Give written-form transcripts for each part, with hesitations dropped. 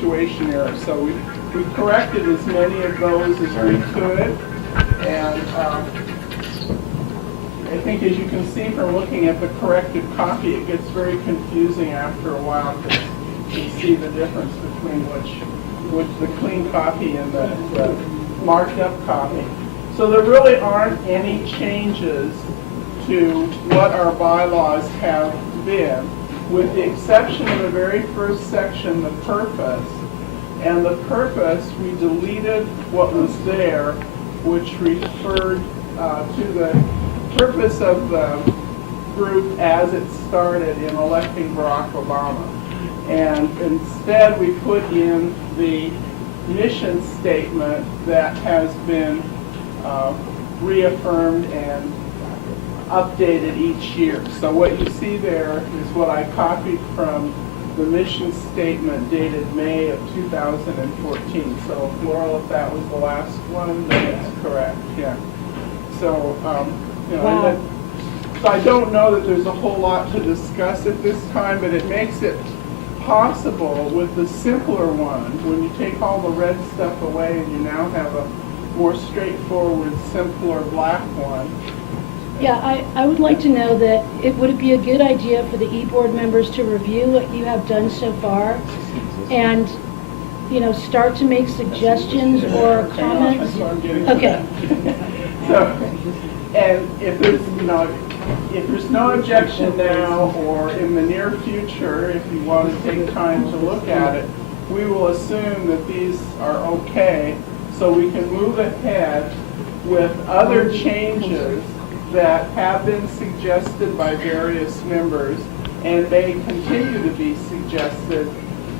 punctuation errors. So we corrected as many of those as we could. And I think, as you can see from looking at the corrected copy, it gets very confusing after a while because you can see the difference between which the clean copy and the marked up copy. So there really aren't any changes to what our bylaws have been, with the exception of the very first section, the purpose. And the purpose, we deleted what was there, which referred to the purpose of the group as it started in electing Barack Obama. And instead we put in the mission statement that has been reaffirmed and updated each year. So what you see there is what I copied from the mission statement dated May of 2014. So Laurel, if that was the last one, then it's correct. Yeah. So, you know, wow. So I don't know that there's a whole lot to discuss at this time, but it makes it possible with the simpler one, when you take all the red stuff away and you now have a more straightforward, simpler black one. Yeah, I would like to know that would it be a good idea for the e-board members to review what you have done so far and, you know, start to make suggestions or comments? That's what I'm getting at. Okay. So, and if there's no objection now or in the near future, if you want to take time to look at it, we will assume that these are okay, so we can move ahead with other changes that have been suggested by various members and may continue to be suggested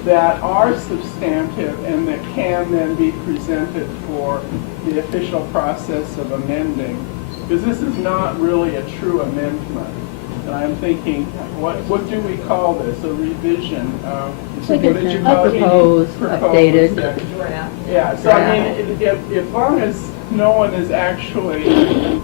that are substantive and that can then be presented for the official process of amending. Because this is not really a true amendment. And I'm thinking, what do we call this? A revision? It's like what did you call it? Proposed, updated. Yeah, so I mean, if long as no one is actually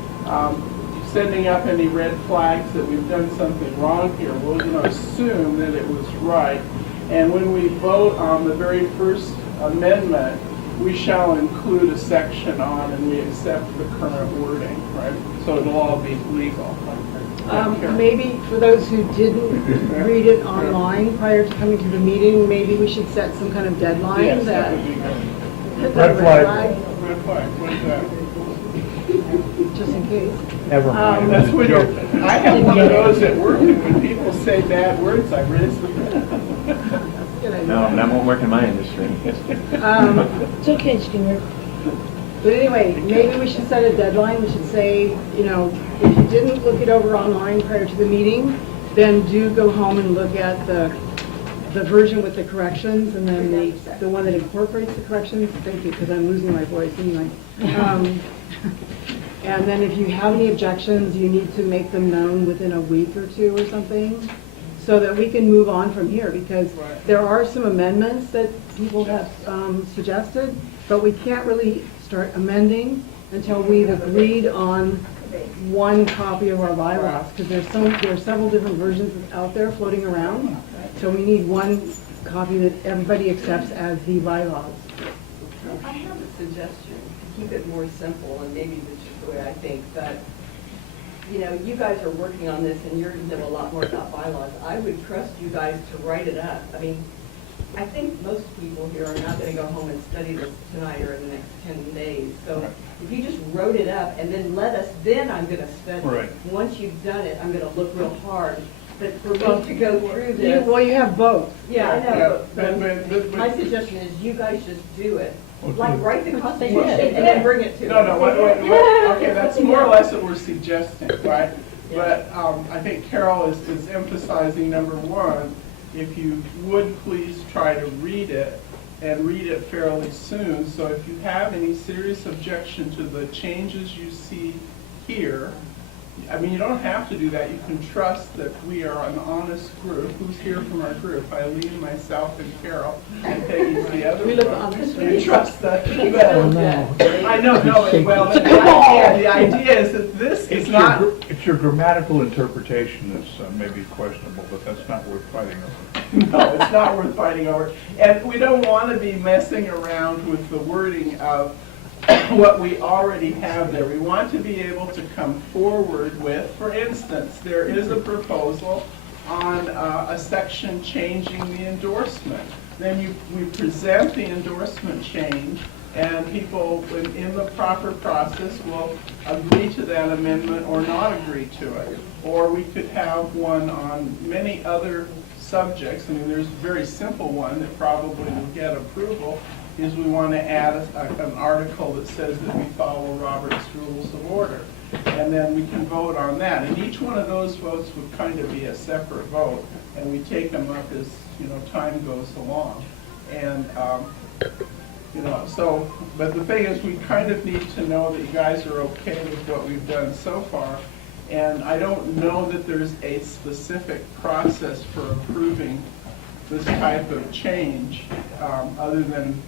sending up any red flags that we've done something wrong here, we're going to assume that it was right. And when we vote on the very first amendment, we shall include a section on and we accept the current wording, right? So it'll all be legal. Maybe for those who didn't read it online prior to coming to the meeting, maybe we should set some kind of deadline. Yes, that that would be good. Red flag. Red flag, what is that? just in case. Never mind. That's when I have one of those at work, and when people say bad words, I raise the Good idea. No, that won't work in my industry. It's okay, Stuart. But anyway, maybe we should set a deadline. We should say, you know, if you didn't look it over online prior to the meeting, then do go home and look at the version with the corrections, and then the one that incorporates the corrections. Thank you, because I'm losing my voice anyway. And then if you have any objections, you need to make them known within a week or two or something, so that we can move on from here, because there are some amendments that people have suggested, but we can't really start amending until we've agreed on one copy of our bylaws, because there are several different versions out there floating around, so we need one copy that everybody accepts as the bylaws. I have a suggestion to keep it more simple, and maybe this is the way I think, but you know, you guys are working on this and you're going to know a lot more about bylaws. I would trust you guys to write it up. I mean, I think most people here are not going to go home and study this tonight or in the next 10 days. So if you just wrote it up and then then I'm going to study it. Once you've done it, I'm going to look real hard. But for me to go through this... Well, you have both. Yeah, I know. But My suggestion is you guys just do it. Okay. Like write the Constitution and then bring it to No, us. okay, that's more or less what we're suggesting, right? But I think Carol is emphasizing, number one, if you would please try to read it, and read it fairly soon. So if you have any serious objection to the changes you see here, I mean, you don't have to do that. You can trust that we are an honest group. Who's here from our group? Eileen, myself, and Carol, and Peggy's the other We look one. honest. You trust that. no. I know, no, well, the idea is that this is not, It's your grammatical interpretation that's maybe questionable, but that's not worth fighting over. no, it's not worth fighting over. And we don't want to be messing around with the wording of what we already have there. We want to be able to come forward with, for instance, there is a proposal on a section changing the endorsement. Then we present the endorsement change, and people in the proper process will agree to that amendment or not agree to it. Or we could have one on many other subjects. I mean, there's a very simple one that probably will get approval, is we want to add an article that says that we follow Robert's Rules of Order. And then we can vote on that. And each one of those votes would kind of be a separate vote, and we take them up as, time goes along. And, so, but the thing is, we kind of need to know that you guys are okay with what we've done so far. And I don't know that there's a specific process for approving this type of change, other than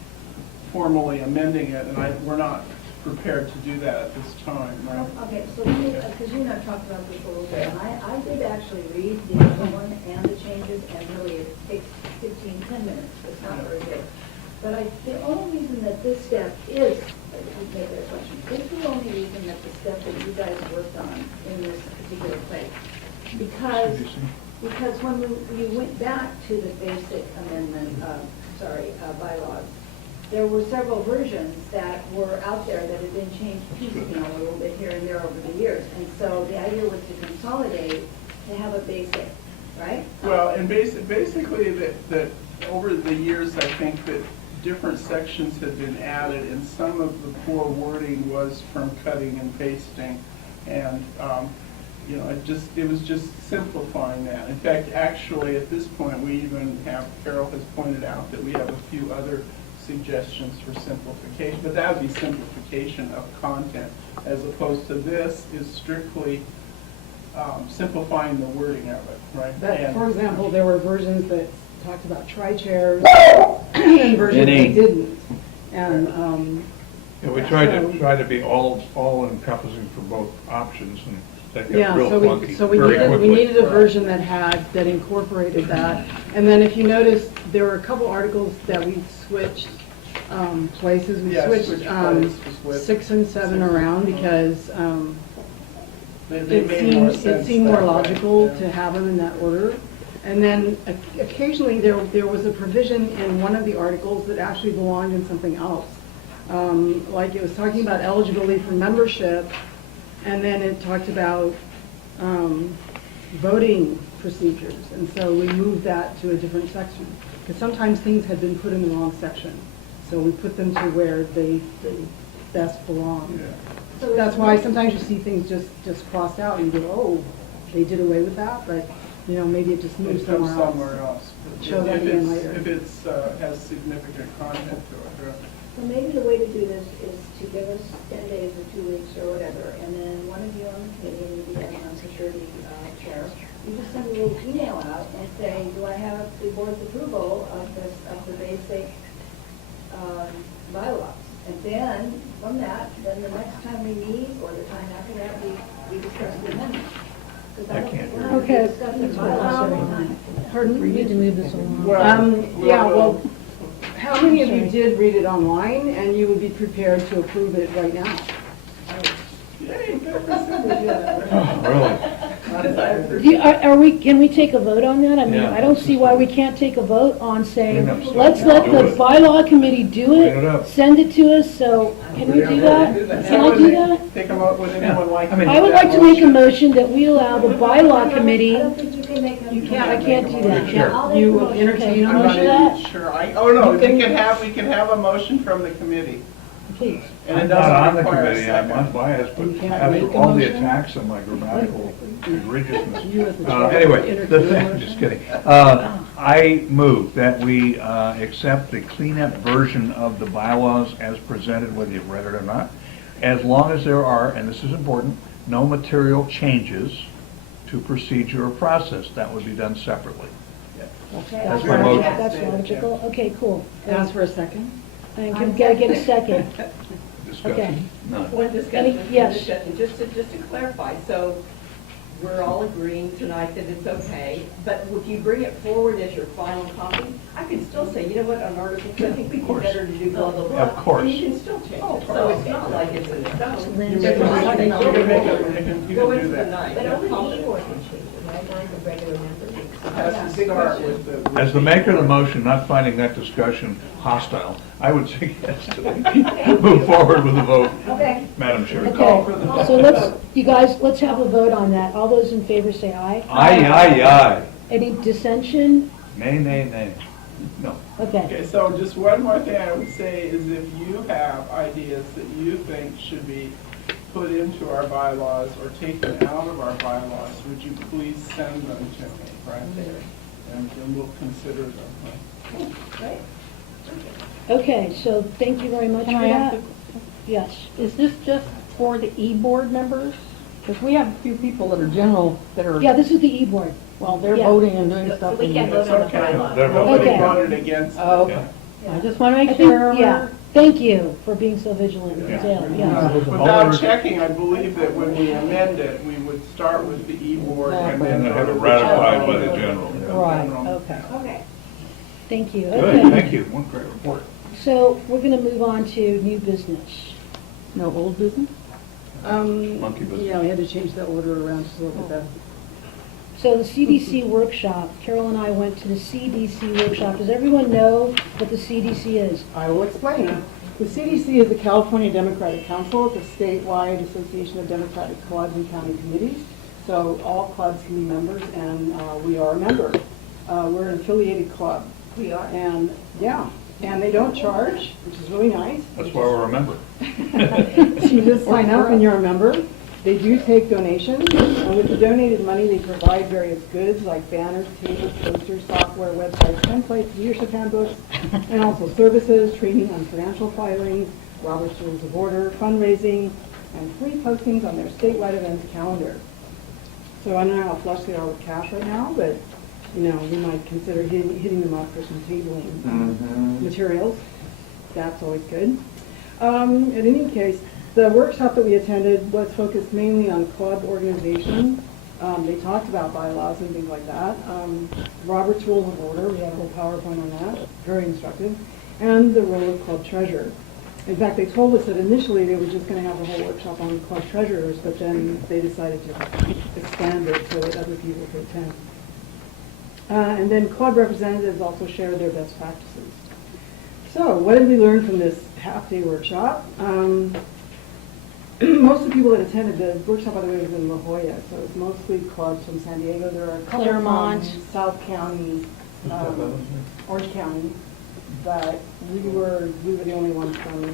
formally amending it, and we're not prepared to do that at this time, right? Okay, so because you and I talked about this a little bit, and I did actually read the other one and the changes, and really it takes 10 minutes, it's not very big. But the only reason that this step is, maybe a question, is the only reason that the step that you guys worked on in this particular place. Because when we went back to the basic amendment, bylaws, there were several versions that were out there that had been changed piecemeal a little bit here and there over the years. And so the idea was to consolidate, to have a basic, right? Well, and basically that over the years, I think that different sections had been added, and some of the poor wording was from cutting and pasting. And, it was just simplifying that. In fact, actually, at this point, we even have, Carol has pointed out that we have a few other suggestions for simplification, but that would be simplification of content, as opposed to this is strictly simplifying the wording of it, right? That, for example, there were versions that talked about tri-chairs and versions that didn't. And, Yeah, we tried to be all encompassing for both options, and that got yeah, real clunky so we very quickly. needed a version that incorporated that. And then if you notice, there were a couple articles that we switched places. We Yeah, switched switched places with 6 and 7 around because They made more it sense seemed more that way, logical yeah. to have them in that order. And then occasionally there was a provision in one of the articles that actually belonged in something else. Like it was talking about eligibility for membership, and then it talked about voting procedures. And so we moved that to a different section. Because sometimes things had been put in the wrong section. So we put them to where they best belong. Yeah. That's why sometimes you see things just crossed out and you go, oh, they did away with that, but, maybe it just moved It comes somewhere else. somewhere else. Show that again later. If it's, has significant content to it, yeah. So maybe the way to do this is to give us 10 days or 2 weeks or whatever, and then one of you on the committee, maybe I'm for sure the chair, you just send a little email out and say, do I have the board's approval of the basic bylaws? And then, from that, then the next time we meet, or the time after that, we discuss the amendment. I can't hear you. Okay. Discussing bylaws all the time. Pardon, we need to move this along. Well, how many of you did read it online and you would be prepared to approve it right now? Yay, good. Really? Can we take a vote on that? I mean, Yeah. I don't see why we can't take a vote on saying, Bring up let's stuff. let Do the it. bylaw committee do Bring it up. it, send it to us, so, can we do that? Can I do that? Take them out, would anyone like to I mean- make I would that like to make a motion? motion that we allow the bylaw committee, I don't think you can make a. You can't, I can't do that. Sure. I'll make You a will motion. entertain a I'm not motion even that? sure. We can have a motion from the committee. please. And it I'm not on the doesn't require a committee, I'm second. unbiased, but You can't after make a all the motion? attacks on my grammatical egregiousness. You as the chair Anyway, entertain a motion? just kidding. I move that we accept the cleanup version of the bylaws as presented, whether you've read it or not, as long as there are, and this is important, no material changes to procedure or process. That would be done separately. Okay, That's my motion. That's logical. Okay, cool. Ask for a second? And can we gotta get a second? Okay. Discussion? None. One discussion, Yes. one discussion, just to clarify, so we're all agreeing tonight that it's okay, but if you bring it forward as your final copy, I can still say, you know what, on Article 2, I think we course. better to do blah, blah, blah. Of course. And you can still change it, so it's not like it's in stone. Lynn, You Just can one second. Go do into the that. night. But no only the comment. e-board can change it, right? Not the regular members. It has to start with the. As the maker of the motion, not finding that discussion hostile, I would suggest that we move forward with the vote. Okay. Madam Chair. Okay, so let's have a vote on that. All those in favor say aye. Aye, aye, aye. Any dissension? Nay, nay, nay. No. Okay. Okay, so just one more thing I would say is if you have ideas that you think should be put into our bylaws or taken out of our bylaws, would you please send them to me right there? And then we'll consider them. Right? Okay, so thank you very much for Can I ask that. Yes. Is this just for the e-board members? Because we have a few people that are general, that are, Yeah, this is the e-board. well, they're Yeah. voting and doing So stuff. we and- can't That's vote on the okay. bylaws. They're voting. Nobody Okay. voted against it. Oh, okay. Yeah. I just want to I make think, sure. yeah, thank you for being so vigilant, Yeah. Taylor, yeah. Without checking, I believe that when we amend it, we would start with the e-board and then. And then have go it to the ratified by the general. general. Right, General. okay. Okay. Thank you. Good, Okay. thank you. One great report. So we're gonna move on to new business. No old business? Monkey business. Yeah, we had to change the order around just a little bit. So the CDC workshop, Carol and I went to the CDC workshop. Does everyone know what the CDC is? I will explain. The CDC is the California Democratic Council. It's a statewide association of Democratic clubs and county committees. So all clubs can be members, and we are a member. We're an affiliated club. We are. And, yeah, and they don't charge, which is really nice. That's why we're a member. So you just sign up and you're a member. They do take donations, and with the donated money, they provide various goods like banners, tables, posters, software, websites, templates, leadership handbooks, and also services, training on financial filings, Robert's Rules of Order, fundraising, and free postings on their statewide events calendar. So I don't know how flush they are with cash right now, but, you know, we might consider hitting them up for some tabling materials. That's always good. In any case, the workshop that we attended was focused mainly on club organization. They talked about bylaws and things like that. Robert's Rules of Order, we had a whole PowerPoint on that, very instructive, and the role of club treasurer. In fact, they told us that initially they were just going to have a whole workshop on club treasurers, but then they decided to expand it so that other people could attend. And then club representatives also shared their best practices. So what did we learn from this half-day workshop? Most of the people that attended the workshop, by the way, was in La Jolla, so it was mostly clubs from San Diego. There are a couple Claremont. from South County, Orange County, but we were the only ones from the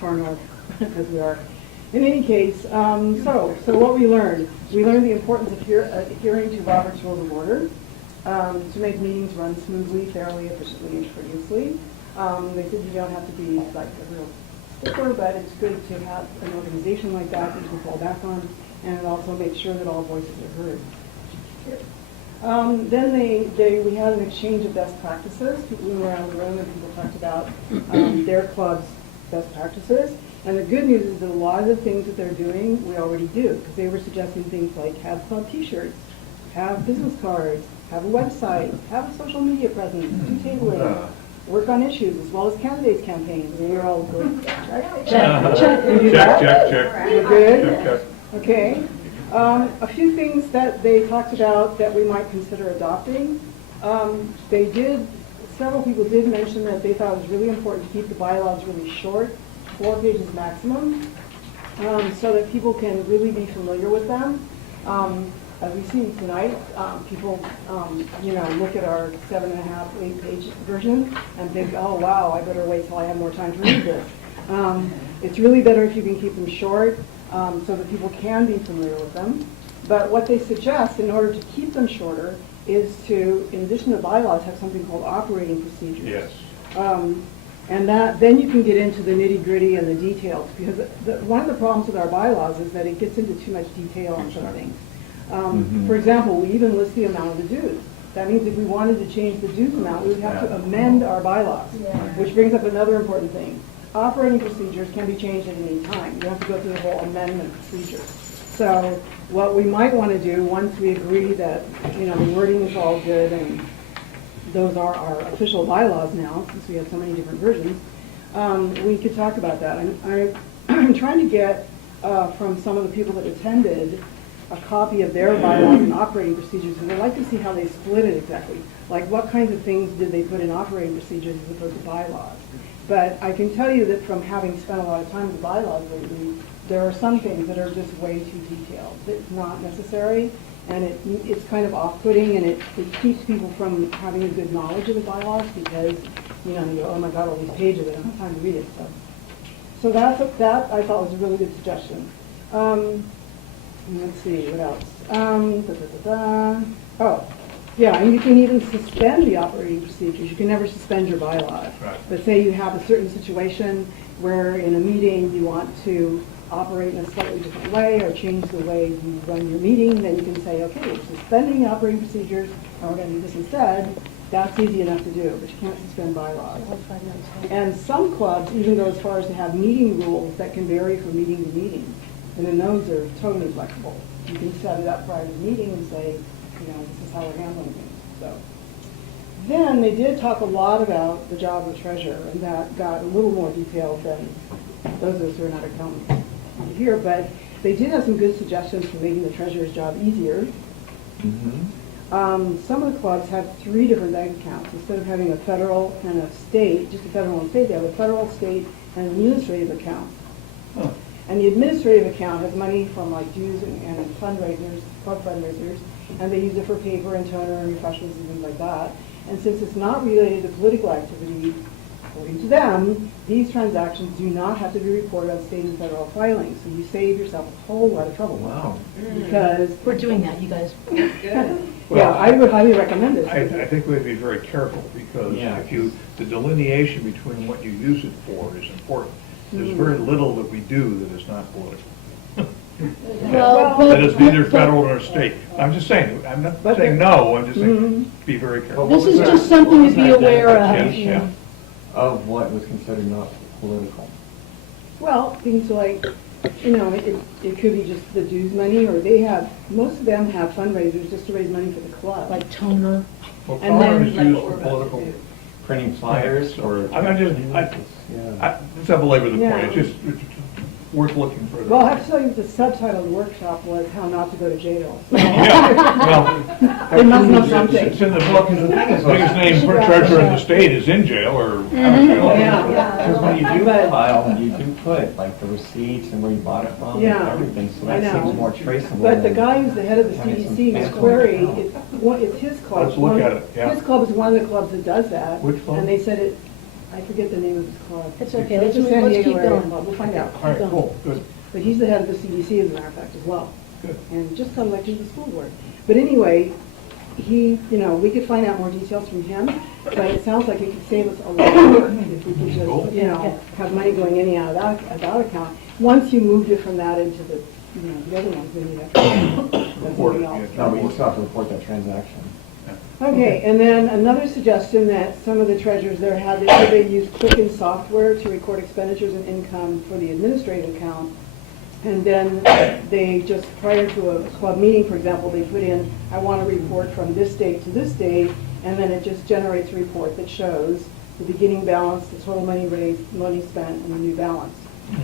far north, as we are. In any case, so what we learned the importance of adhering to Robert's Rules of Order, to make meetings run smoothly, fairly, efficiently, and courteously. They said you don't have to be like a real stickler, but it's good to have an organization like that that you can fall back on, and it also makes sure that all voices are heard. Then we had an exchange of best practices. People went around the room and people talked about their club's best practices. And the good news is that a lot of the things that they're doing, we already do, because they were suggesting things like have club t-shirts, have business cards, have a website, have a social media presence, do tabling, work on issues, as well as candidates campaigns. And we were all good. Check. We do that? Check. We're good? Check, check. Okay. A few things that they talked about that we might consider adopting. Several people did mention that they thought it was really important to keep the bylaws really short, 4 pages maximum, so that people can really be familiar with them. As we see tonight, people, look at our 7.5, 8-page version and think, oh, wow, I better wait till I have more time to read this. It's really better if you can keep them short, so that people can be familiar with them. But what they suggest in order to keep them shorter is to, in addition to bylaws, have something called operating procedures. Yes. And then you can get into the nitty-gritty and the details, because one of the problems with our bylaws is that it gets into too much detail on some things. For example, we even list the amount of the dues. That means if we wanted to change the dues amount, we would have to amend our bylaws, which brings up another important thing. Operating procedures can be changed at any time. You don't have to go through the whole amendment procedure. So what we might want to do, once we agree that, the wording is all good and those are our official bylaws now, since we have so many different versions, we could talk about that. I'm trying to get from some of the people that attended a copy of their bylaws and operating procedures, and I'd like to see how they split it exactly. Like what kinds of things did they put in operating procedures as opposed to bylaws? But I can tell you that from having spent a lot of time with the bylaws lately, there are some things that are just way too detailed. It's not necessary, and it's kind of off-putting, and it keeps people from having a good knowledge of the bylaws because, you go, oh my God, all these pages, I don't have time to read it. So that I thought was a really good suggestion. Let's see, what else? Oh, yeah, and you can even suspend the operating procedures. You can never suspend your bylaws. Right. But say you have a certain situation where in a meeting you want to operate in a slightly different way or change the way you run your meeting, then you can say, okay, we're suspending the operating procedures, and we're going to do this instead. That's easy enough to do, but you can't suspend bylaws. And some clubs even go as far as to have meeting rules that can vary from meeting to meeting. And then those are totally flexible. You can set it up prior to the meeting and say, this is how we're handling things. So then they did talk a lot about the job of treasurer, and that got a little more detailed than those of us who are not accountants here. But they did have some good suggestions for making the treasurer's job easier. Some of the clubs have 3 different bank accounts. Instead of having a federal and a state, just a federal and state, they have a federal, state, and an administrative account. Huh. And the administrative account has money from like dues and fundraisers, club fundraisers, and they use it for paper and toner and refreshments and things like that. And since it's not related to political activity, according to them, these transactions do not have to be reported on state and federal filings. So you save yourself a whole lot of trouble. Wow. Because, We're doing that, you guys. yeah, I would highly recommend it. I think we have to be very careful because the delineation between what you use it for is important. There's very little that we do that is not political. That is neither federal nor state. I'm just saying, I'm not saying no, I'm just saying be very careful. This is just something to be aware of. Yeah. Of what was considered not political. Well, things like, it could be just the dues money, or most of them have fundraisers just to raise money for the club. Like toner. Well, And then, power is like used what we're for about to political. do. Printing flyers or. Let's not belabor the point, it's worth looking for. Well, I have to tell you, the subtitle of the workshop was how not to go to jail. So Yeah, they must know well, something. it's in the book, and the biggest name for treasurer in the state is in jail or out of jail. Because when you do But- file, you do put like the receipts and where you bought it from and Yeah, everything, so I that know. seems more traceable. But the than guy who's the head of the having some CDC, fancy McQuarrie, account. it's his club. Let's look at it, yeah. His club is one of the clubs that does that. Which club? And they said I forget the name of his club. It's okay, let's It's a San keep Diego area going. club. We'll find out. All right, cool, good. But he's the head of the CDC, as a matter of fact, as well. Good. And just got elected to the school board. But anyway, we could find out more details from him, but it sounds like it could save us a lot of work if we could Cool. just, have money going in and out of that account. Once you moved it from that into the, the other ones, then you have to. Report it, else. yeah. No, we still have to report that transaction. Okay, and then another suggestion that some of the treasurers there had, they use Quicken software to record expenditures and income for the administrative account. And then they just, prior to a club meeting, for example, they put in, I want to report from this date to this date, and then it just generates a report that shows the beginning balance, the total money raised, money spent, and the new balance.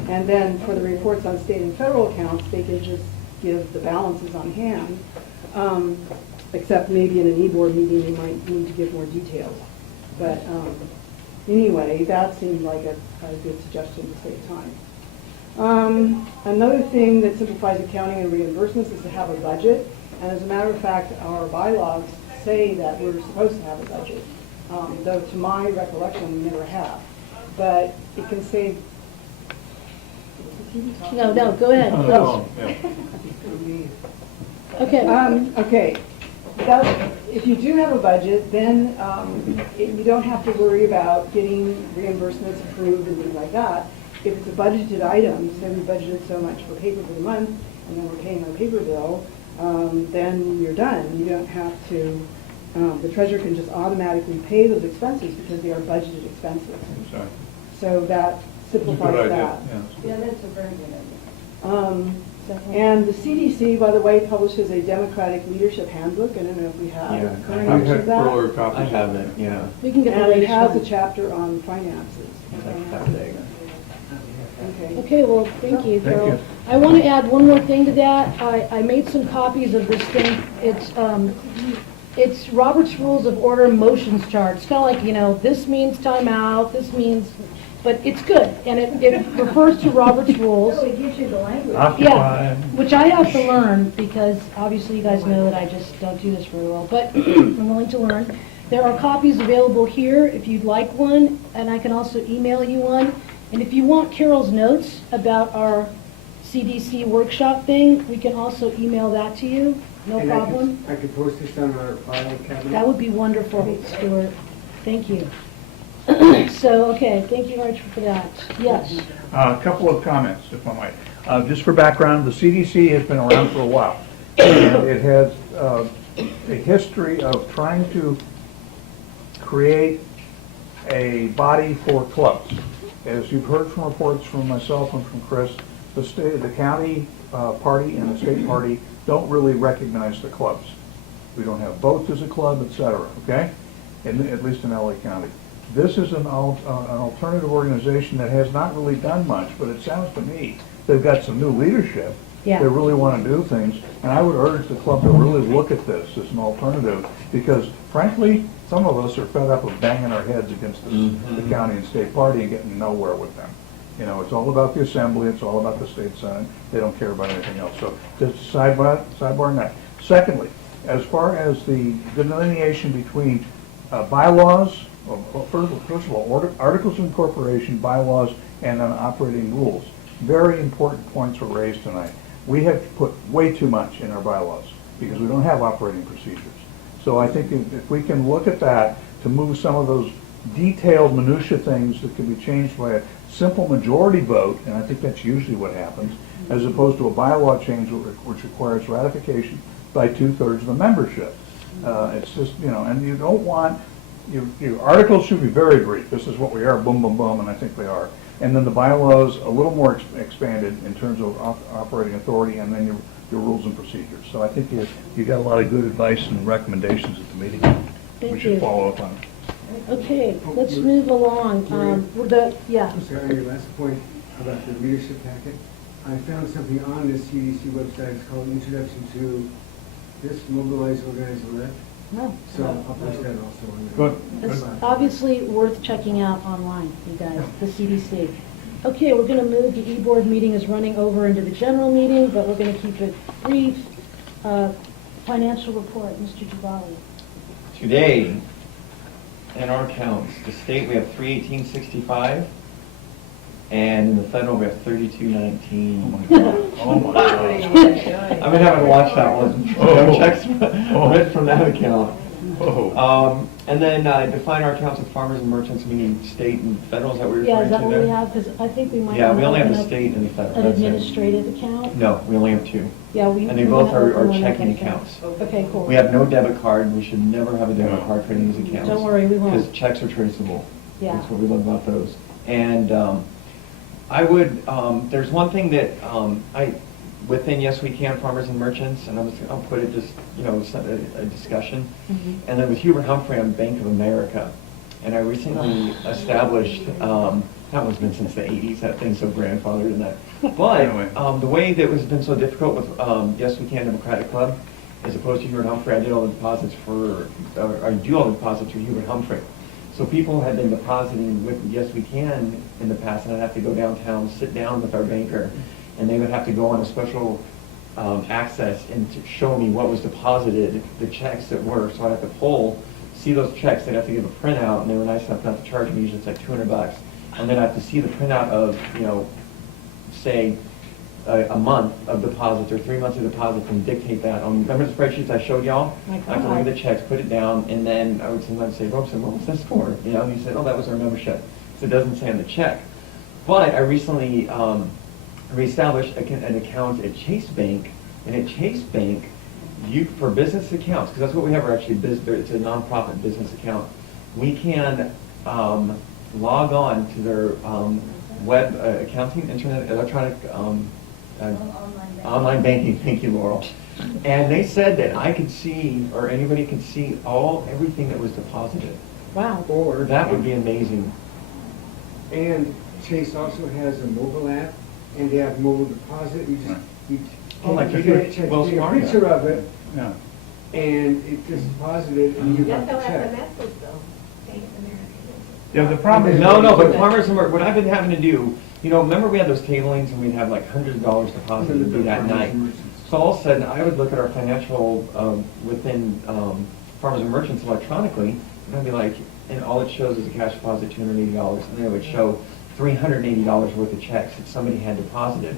And then for the reports on state and federal accounts, they can just give the balances on hand. Except maybe in an e-board meeting, they might need to give more details. But anyway, that seemed like a good suggestion to save time. Another thing that simplifies accounting and reimbursements is to have a budget. And as a matter of fact, our bylaws say that we're supposed to have a budget. Though to my recollection, we never have. But it can save. No, go ahead. Oh, yeah. Okay. Okay. if you do have a budget, then you don't have to worry about getting reimbursements approved and things like that. If it's a budgeted item, say we budgeted so much for paper for the month, and then we're paying our paper bill, then you're done. You don't have to, the treasurer can just automatically pay those expenses because they are budgeted expenses. Exactly. So that It's a good simplifies idea, that. yeah. Yeah, that's a very good idea. And the CDC, by the way, publishes a Democratic Leadership Handbook. I don't know if we have Yeah. current I copies had of that. earlier copies. I have it, yeah. We can get the And it latest has a one. chapter on finances. That's big. Okay. Okay, well, thank you, Thank Carol. you. I want to add one more thing to that. I made some copies of this thing. It's Robert's Rules of Order motions chart. It's kind of like, this means timeout, this means, but it's good. And it refers to Robert's rules. So it gives you the language. Yeah, which I have to learn because obviously you guys know that I just don't do this very well, but I'm willing to learn. There are copies available here if you'd like one, and I can also email you one. And if you want Carol's notes about our CDC workshop thing, we can also email that to you, no And problem. I could post this on our file cabinet? That would be wonderful, Stuart. Thank you. So, okay, thank you very much for that. Yes. A couple of comments, if I might. Just for background, the CDC has been around for a while. And it has a history of trying to create a body for clubs. As you've heard from reports from myself and from Chris, the county party and the state party don't really recognize the clubs. We don't have votes as a club, et cetera, okay? At least in LA County. This is an alternative organization that has not really done much, but it sounds to me they've got some new leadership. Yeah. They really want to do things, and I would urge the club to really look at this as an alternative, because frankly, some of us are fed up of banging our heads against the county and state party and getting nowhere with them. It's all about the assembly, it's all about the state senate, they don't care about anything else. So just sidebar on that. Secondly, as far as the delineation between bylaws, first of all, articles of incorporation, bylaws, and then operating rules. Very important points were raised tonight. We have put way too much in our bylaws because we don't have operating procedures. So I think if we can look at that to move some of those detailed minutia things that can be changed by a simple majority vote, and I think that's usually what happens, as opposed to a bylaw change which requires ratification by 2/3 of the membership. It's just, and you don't want, your articles should be very brief. This is what we are, boom, boom, boom, and I think they are. And then the bylaws a little more expanded in terms of operating authority, and then your rules and procedures. So I think you got a lot of good advice and recommendations at the meeting. We Thank should you. follow up on it. Okay, let's move along. Yeah. I'm sorry, on your last point about the leadership packet, I found something on the CDC website, it's called Introduction to this, Mobilize, Organize, Elect. No. So I'll post that also on there. Good. It's obviously worth checking out online, you guys, the CDC. Okay, we're going to move, the e-board meeting is running over into the general meeting, but we're going to keep it brief. Financial report, Mr. Jabali. Today, in our counts, the state we have 31865, and in the federal we have 3219. Oh my God. I've been having to watch that one. Oh. Checks read from that account. Oh. And then define our accounts with farmers and merchants, meaning state and federal. Is that what you're Yeah, referring is that to what we there? have? Because I think we might. Yeah, we wanna only have open the up state and the federal. An That's it. administrative account? No, we only have two. Yeah, we. And they we both wanna are open one checking up, I think. accounts. Okay, cool. We have no debit card. We should never have a debit card for any of these accounts. Don't worry, we won't. Because checks are traceable. Yeah. That's what we love about those. And I would, there's one thing that within Yes We Can Farmers and Merchants, and I'll put it just, a discussion. Mhm. And then with Hubert Humphrey, I'm Bank of America. And I recently established, that one's been since the 80s, that thing's so grandfathered in that. But Anyway. the way that was been so difficult with Yes We Can Democratic Club, as opposed to Hubert Humphrey, I do all the deposits for Hubert Humphrey. So people had been depositing with Yes We Can in the past, and I'd have to go downtown, sit down with our banker, and they would have to go on a special access and to show me what was deposited, the checks that were. So I'd have to see those checks. They'd have to give a printout, and they were nice enough not to charge me. Usually it's like $200, and then I have to see the printout of, say, a month of deposits or 3 months of deposits and dictate that. Remember the spreadsheets I showed y'all? My I have to look at the checks, put it down, and then I would sometimes say, Robeson, what was this for? You know, and he said, oh, that was our membership. So it doesn't say on the check. But I recently reestablished an account at Chase Bank, and at Chase Bank, for business accounts, because that's what we have, are actually it's a nonprofit business account, we can log on to their web accounting, internet, electronic online banking. Thank you, Laurel. And they said that I could see, or anybody could see everything that was deposited. Wow. Or, That would be amazing. and Chase also has a mobile app, and they have mobile deposit. You just, you Oh, like take you a do picture Wells Fargo. picture of it, Yeah. and it just deposited, and you got the check. Yeah, the problem is. No, but farmers and what I've been having to do, you know, remember we had those tablings and we'd have like hundreds of dollars deposited to do that night. So all of a sudden, I would look at our financial within Farmers and Merchants electronically, and I'd be like, and all it shows is a cash deposit, $280, and then it would show $380 worth of checks that somebody had deposited.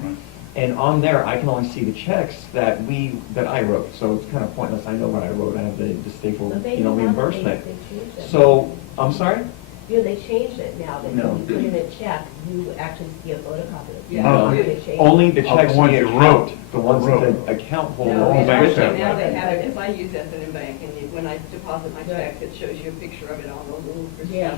And on there, I can only see the checks that I wrote, so it's kind of pointless. I know what I wrote. I have the staple, reimbursement. So, I'm sorry? Yeah, they changed it now, that No. when you put in a check, you actually see a photocopy of it. Yeah. No, They changed it. only the Of the checks ones we you account, wrote. the ones that Wrote. the account holder No, owns. they actually, said now that. they have it, if I use S&M Bank, and when I deposit my checks, it shows you a picture of it on the little receipt. Yeah.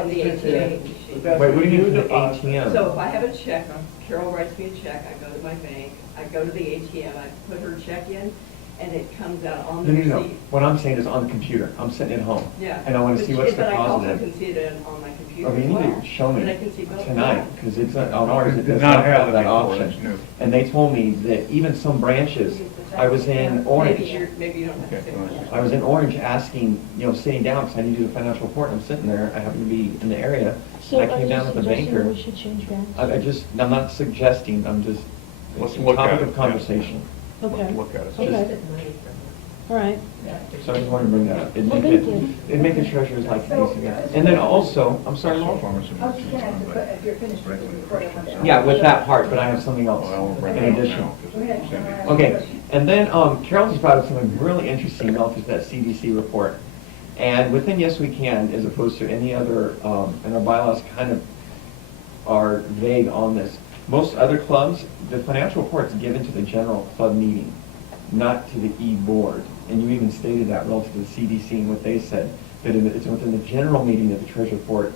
From the ATM machine. Wait, what do you mean for the ATM? So if I have a check, Carol writes me a check, I go to my bank, I go to the ATM, I put her check in, and it comes out on the No. receipt. What I'm saying is on the computer. I'm sitting at home. Yeah. And I want to see what's But I also deposited. can see it on my computer I as mean, you well. need to show me And I can see both. tonight, because it's on ours, it Did does not not have have it that before, that's option. new. And they told me that even some branches, I was in Maybe Orange. maybe you don't have to Okay, say well, much. I was in Orange asking, sitting down, because I need to do the financial report, I'm sitting there, I happen to be in the area, So and I are came you down with the suggesting banker. we should change banks? I'm not suggesting, I'm just, Let's it's a look at topic it, of conversation. Okay, Look at it. Okay. Chase took money from all right. So I just wanted to bring that up. It'd Well, make thank you. it'd make the treasurer's life easier. And then also, I'm sorry, Laura? Farmers and I was just gonna ask, Merchants, if you're finished with the report, I want to- Yeah, with that part, but I have something else well, we'll bring in it up addition. now, 'cause Go ahead. Cindy- Okay, and then Carol just brought up something really interesting relative to that CDC report. And within Yes We Can, as opposed to any other, and our bylaws kind of are vague on this. Most other clubs, the financial report's given to the general club meeting, not to the E-board. And you even stated that relative to the CDC and what they said, that it's within the general meeting that the treasury report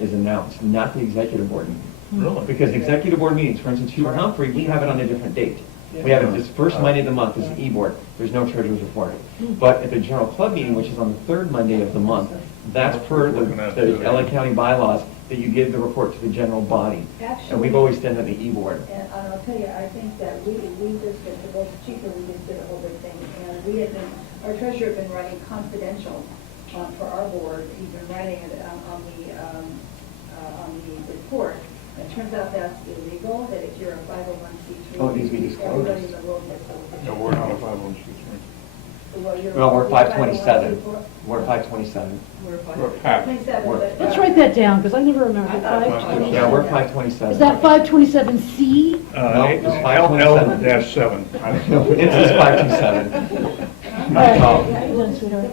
is announced, not the executive board meeting. Really? Because the executive board meetings, for instance, Hubert Humphrey, we have it on a different date. We have it this first Monday of the month is the E-board. There's no treasurer's report. But at the general club meeting, which is on the third Monday of the month, that's per the LA County bylaws, that you give the report to the general body. And we've always done it at the E-board. And I'll tell you, I think that we just did, the both cheaper, we just did a whole big thing. And we had been, our treasurer had been writing confidential for our board. He's been writing it on the report. It turns out that's illegal, that if you're a 501c3. Oh, it needs to be disclosed. Everybody in the world gets those. No, we're not a 501c3. No, we're 527. We're 527. We're fine. We're a PAC. 27, We're- but. Let's write that down, because I never remembered. I thought it was 527. Yeah, we're 527. Is that 527C? No, it's 527. L-7. It says 527. All right, you done, sweetheart?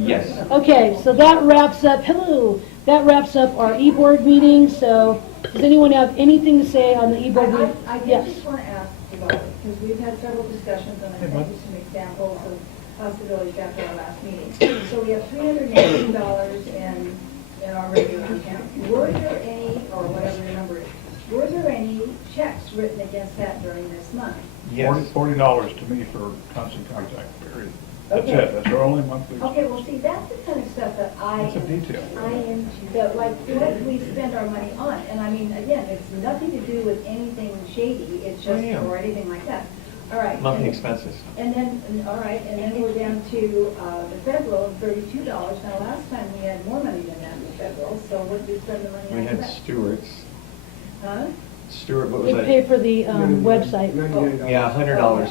Yes. Okay, so that wraps up, that wraps up our e-board meeting, so does anyone have anything to say on the e-board meeting? I did Yes. just want to ask about it, because we've had several discussions, and I sent you some examples of possibilities after our last meeting. So we have $318 in our regular account. Were there any, or whatever the number is, were there any checks written against that during this month? Yes. $40 to me for constant contact, period. That's Okay. it, that's our only monthly. Okay, well, see, that's the kind of stuff that That's a detail. that like what we spend our money on. And I mean, again, it's nothing to do with anything shady, it's just, Yeah. or anything like that. All right. Monthly and- expenses. And then, all right, and then we're down to the federal, $32. Now, last time we had more money than that in the federal, so what did we spend the money on? We for had that? Stewart's. Huh? Stewart, what We was pay it? for the website. $99. Yeah, $100.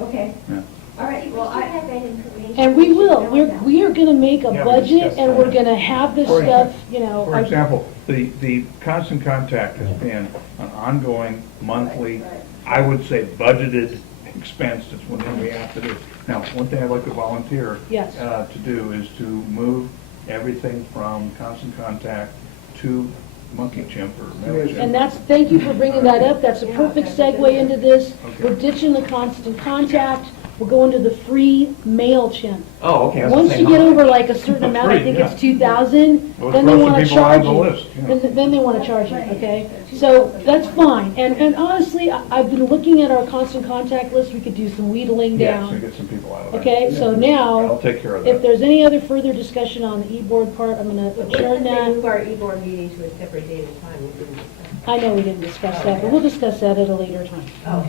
Okay, Yeah. all right, well, I, have that information. And we will, we are gonna make a Yeah, we budget, discussed and that. we're gonna have this For stuff, you know. For example, the constant contact has been an ongoing monthly Right. I would say budgeted expense, that's one thing we have to do. Now, one thing I'd like to volunteer Yes. to do is to move everything from Constant Contact to Monkey Chimp or MailChimp. And that's, thank you for bringing that up, that's a perfect segue into this. Okay. We're ditching the constant contact, we're going to the free MailChimp. Oh, okay. I was Once saying, you get huh? over like a certain amount, I Free, think yeah. it's 2,000, Well, then they throw some want to people out charge of the you. list, yeah. Then they want to charge you, okay? So that's fine, and honestly, I've been looking at our constant contact list, we could do some wheedling Yeah, so down. get some people out of there. Okay, so I'll now, take care of if that. there's any other further discussion on the e-board part, I'm gonna adjourn They that. move our e-board meeting to a separate date and time. We didn't discuss I know we didn't discuss that, but we'll discuss that at a later time. that.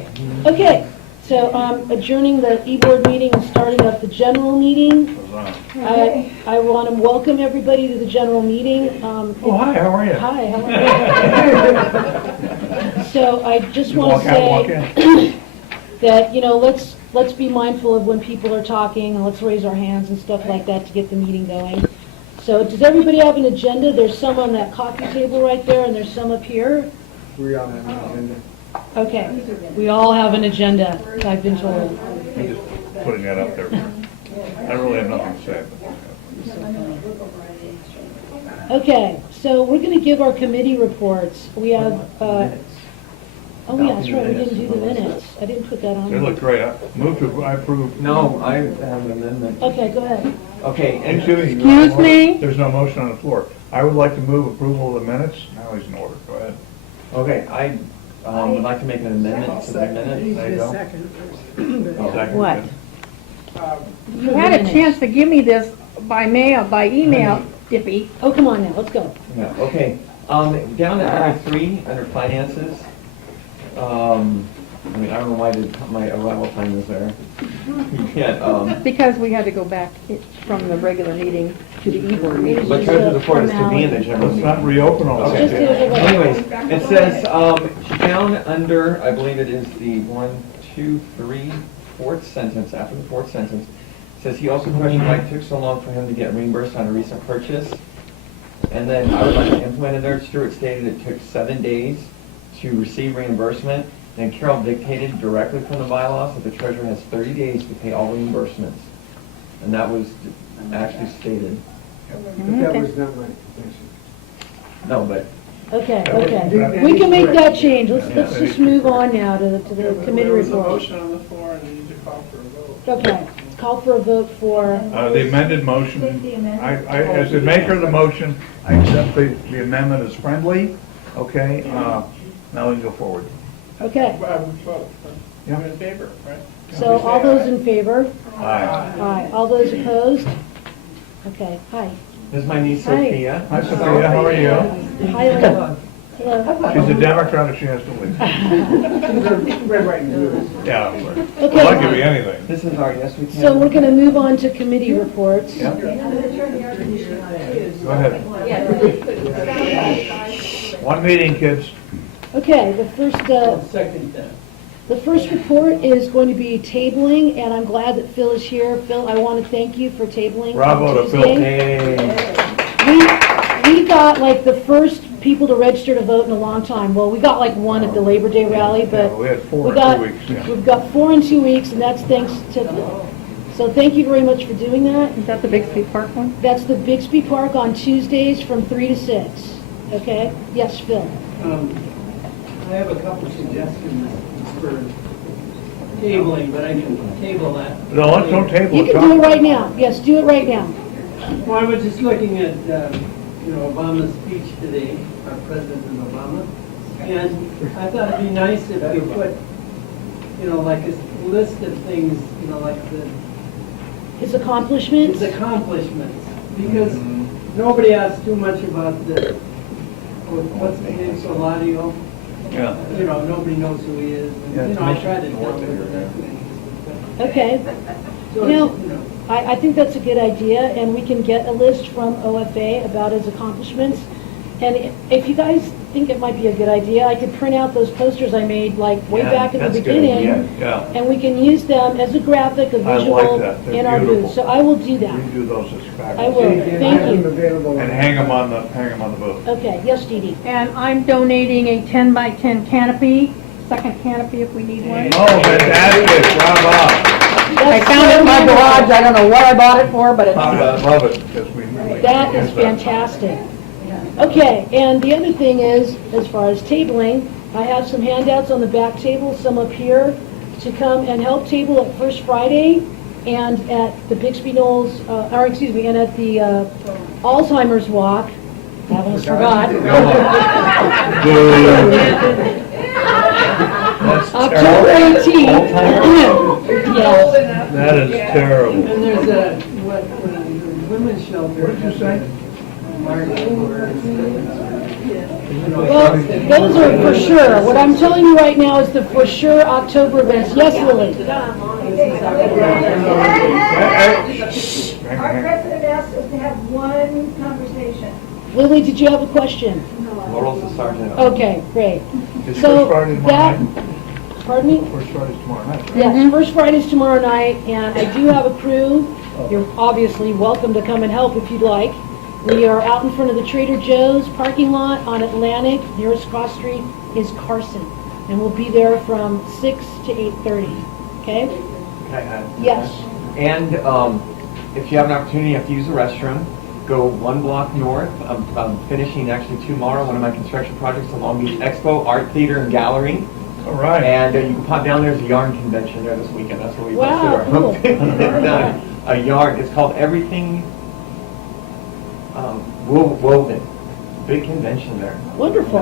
Okay. Okay, so adjourning the e-board meeting and starting up the general meeting. I want to welcome everybody to the general meeting. Oh, hi, how are you? Hi, how are you? So I just You want walk to out, walk say in. that, you know, let's be mindful of when people are talking, and let's raise our hands and stuff like that to get the meeting going. So does everybody have an agenda? There's some on that coffee table right there, and there's some up here. We all have an agenda. Okay, we all have an agenda, I've been told. I'm just putting that up there. I really have nothing to say. Okay, so we're going to give our committee reports. We have, oh yeah, that's right, we didn't do the minutes. I didn't put that on. They look great. I approve. No, I have an amendment. Okay, go ahead. Okay, and Excuse me? There's no motion on the floor. I would like to move approval of the minutes. Now he's in order. Go ahead. okay, I would like to make an amendment to the minutes. There you go. Second. Second. What? You had a chance to give me this by mail, by email, Dippy. Oh, come on now, let's go. Yeah, okay. Down at number 3, under finances, I mean, I don't know why my arrival time is there. Yeah, Because we had to go back from the regular meeting to the e-board meeting. but treasurer's report is to be in the general Let's meeting. not reopen all Okay. this. Just do it. Anyways, it says, down under, I believe it is the 1, 2, 3, 4th sentence, after the 4th sentence, says he also questioned why it took so long for him to get reimbursed on a recent purchase. And then I would like to implement it there. Stuart stated it took 7 days to receive reimbursement. And Carol dictated directly from the bylaws that the treasurer has 30 days to pay all reimbursements. And that was actually stated. But that was not my intention. No, but Okay, okay. We can make that change. Let's just move on now to the committee There was a report. motion on the floor and we need to call for a vote. Okay, call for a vote for, The amended motion, as the maker of the motion, I accept the amendment as friendly. Okay, now we can go forward. okay. I would vote. Yeah. I'm in favor, right? So all those in favor? Aye. Aye. All those opposed? Okay, hi. this is my niece Hi. Sophia. Hi, Sophia, how are you? Hi, Lynn. Hello. She's a Democrat if she has to leave. Red, white, and blue. Yeah. Okay. Well, I'll give you anything. This is our yes, we can. So we're going to move on to committee reports. Yeah. Go ahead. One meeting, kids. Okay, the first report is going to be tabling, and I'm glad that Phil is here. Phil, I want to thank you for tabling. Bravo to Phil. Tuesday. Hey. We got like the first people to register to vote in a long time. Well, we got like one at the Labor Day rally, but Yeah, we had 4 we in got, 2 weeks, yeah. we've got 4 in 2 weeks, and that's thanks to Phil. So thank you very much for doing that. Is that the Bixby Park one? That's the Bixby Park on Tuesdays from 3 to 6. Okay? Yes, Phil. I have a couple suggestions for tabling, but I can table that. No, let's don't table You it. can do it right now. Yes, do it right now. Well, I was just looking at, Obama's speech today, our President Obama, and I thought it'd be nice if you put, like a list of things, like His accomplishments. his accomplishments, because nobody asks too much about what's the name, Solario. Yeah. Nobody knows who he is. Yeah, And, it's I try to mentioned tell more them there, that. Okay. So, I think that's a good idea, and we can get a list from OFA about his accomplishments. And if you guys think it might be a good idea, I could print out those posters I made like way Yeah, back at the that's a good beginning. idea. Yeah. And we can use them as a graphic, a I like visual that. They're in our booth. beautiful. So I will do that. Redo those as fabulous. I will. And Thank have them you. available. And hang them on the booth. Okay, yes, Dee Dee. And I'm donating a 10 by 10 canopy second canopy if we need one. Oh, fantastic, bravo. I found it in my garage, I don't know what I bought it for, but it's, I love it, because we. That is fantastic. Okay, and the other thing is, as far as tabling, I have some handouts on the back table, some up here, to come and help table at First Friday and at the Bixby Knolls, and at the Alzheimer's Walk. I almost forgot. That's October terrible. 18th. Yes. That is terrible. And there's a, women's shelter. What did you say? Well, those are for sure. What I'm telling you right now is the for sure October events. Yes, Lily? Our president asked us to have one conversation. Lily, did you have a question? Laurel's the sergeant. Okay, great. Is So First Friday tomorrow that, night? pardon me? First Friday's tomorrow night, right? Yes, First Friday's tomorrow night, and I do have a crew. You're obviously welcome to come and help if you'd like. We are out in front of the Trader Joe's parking lot on Atlantic. Nearest cross street is Carson, and we'll be there from 6 to 8:30, okay? Can I add? Yes. And if you have an opportunity, you have to use the restroom, go one block north. I'm finishing actually tomorrow one of my construction projects, the Long Beach Expo Art Theater and Gallery. All right. And you can pop down, there's a yarn convention there this weekend. That's where we Wow, busted our hook. cool. Done. A yarn, it's called Everything Woven. Big convention there. Wonderful.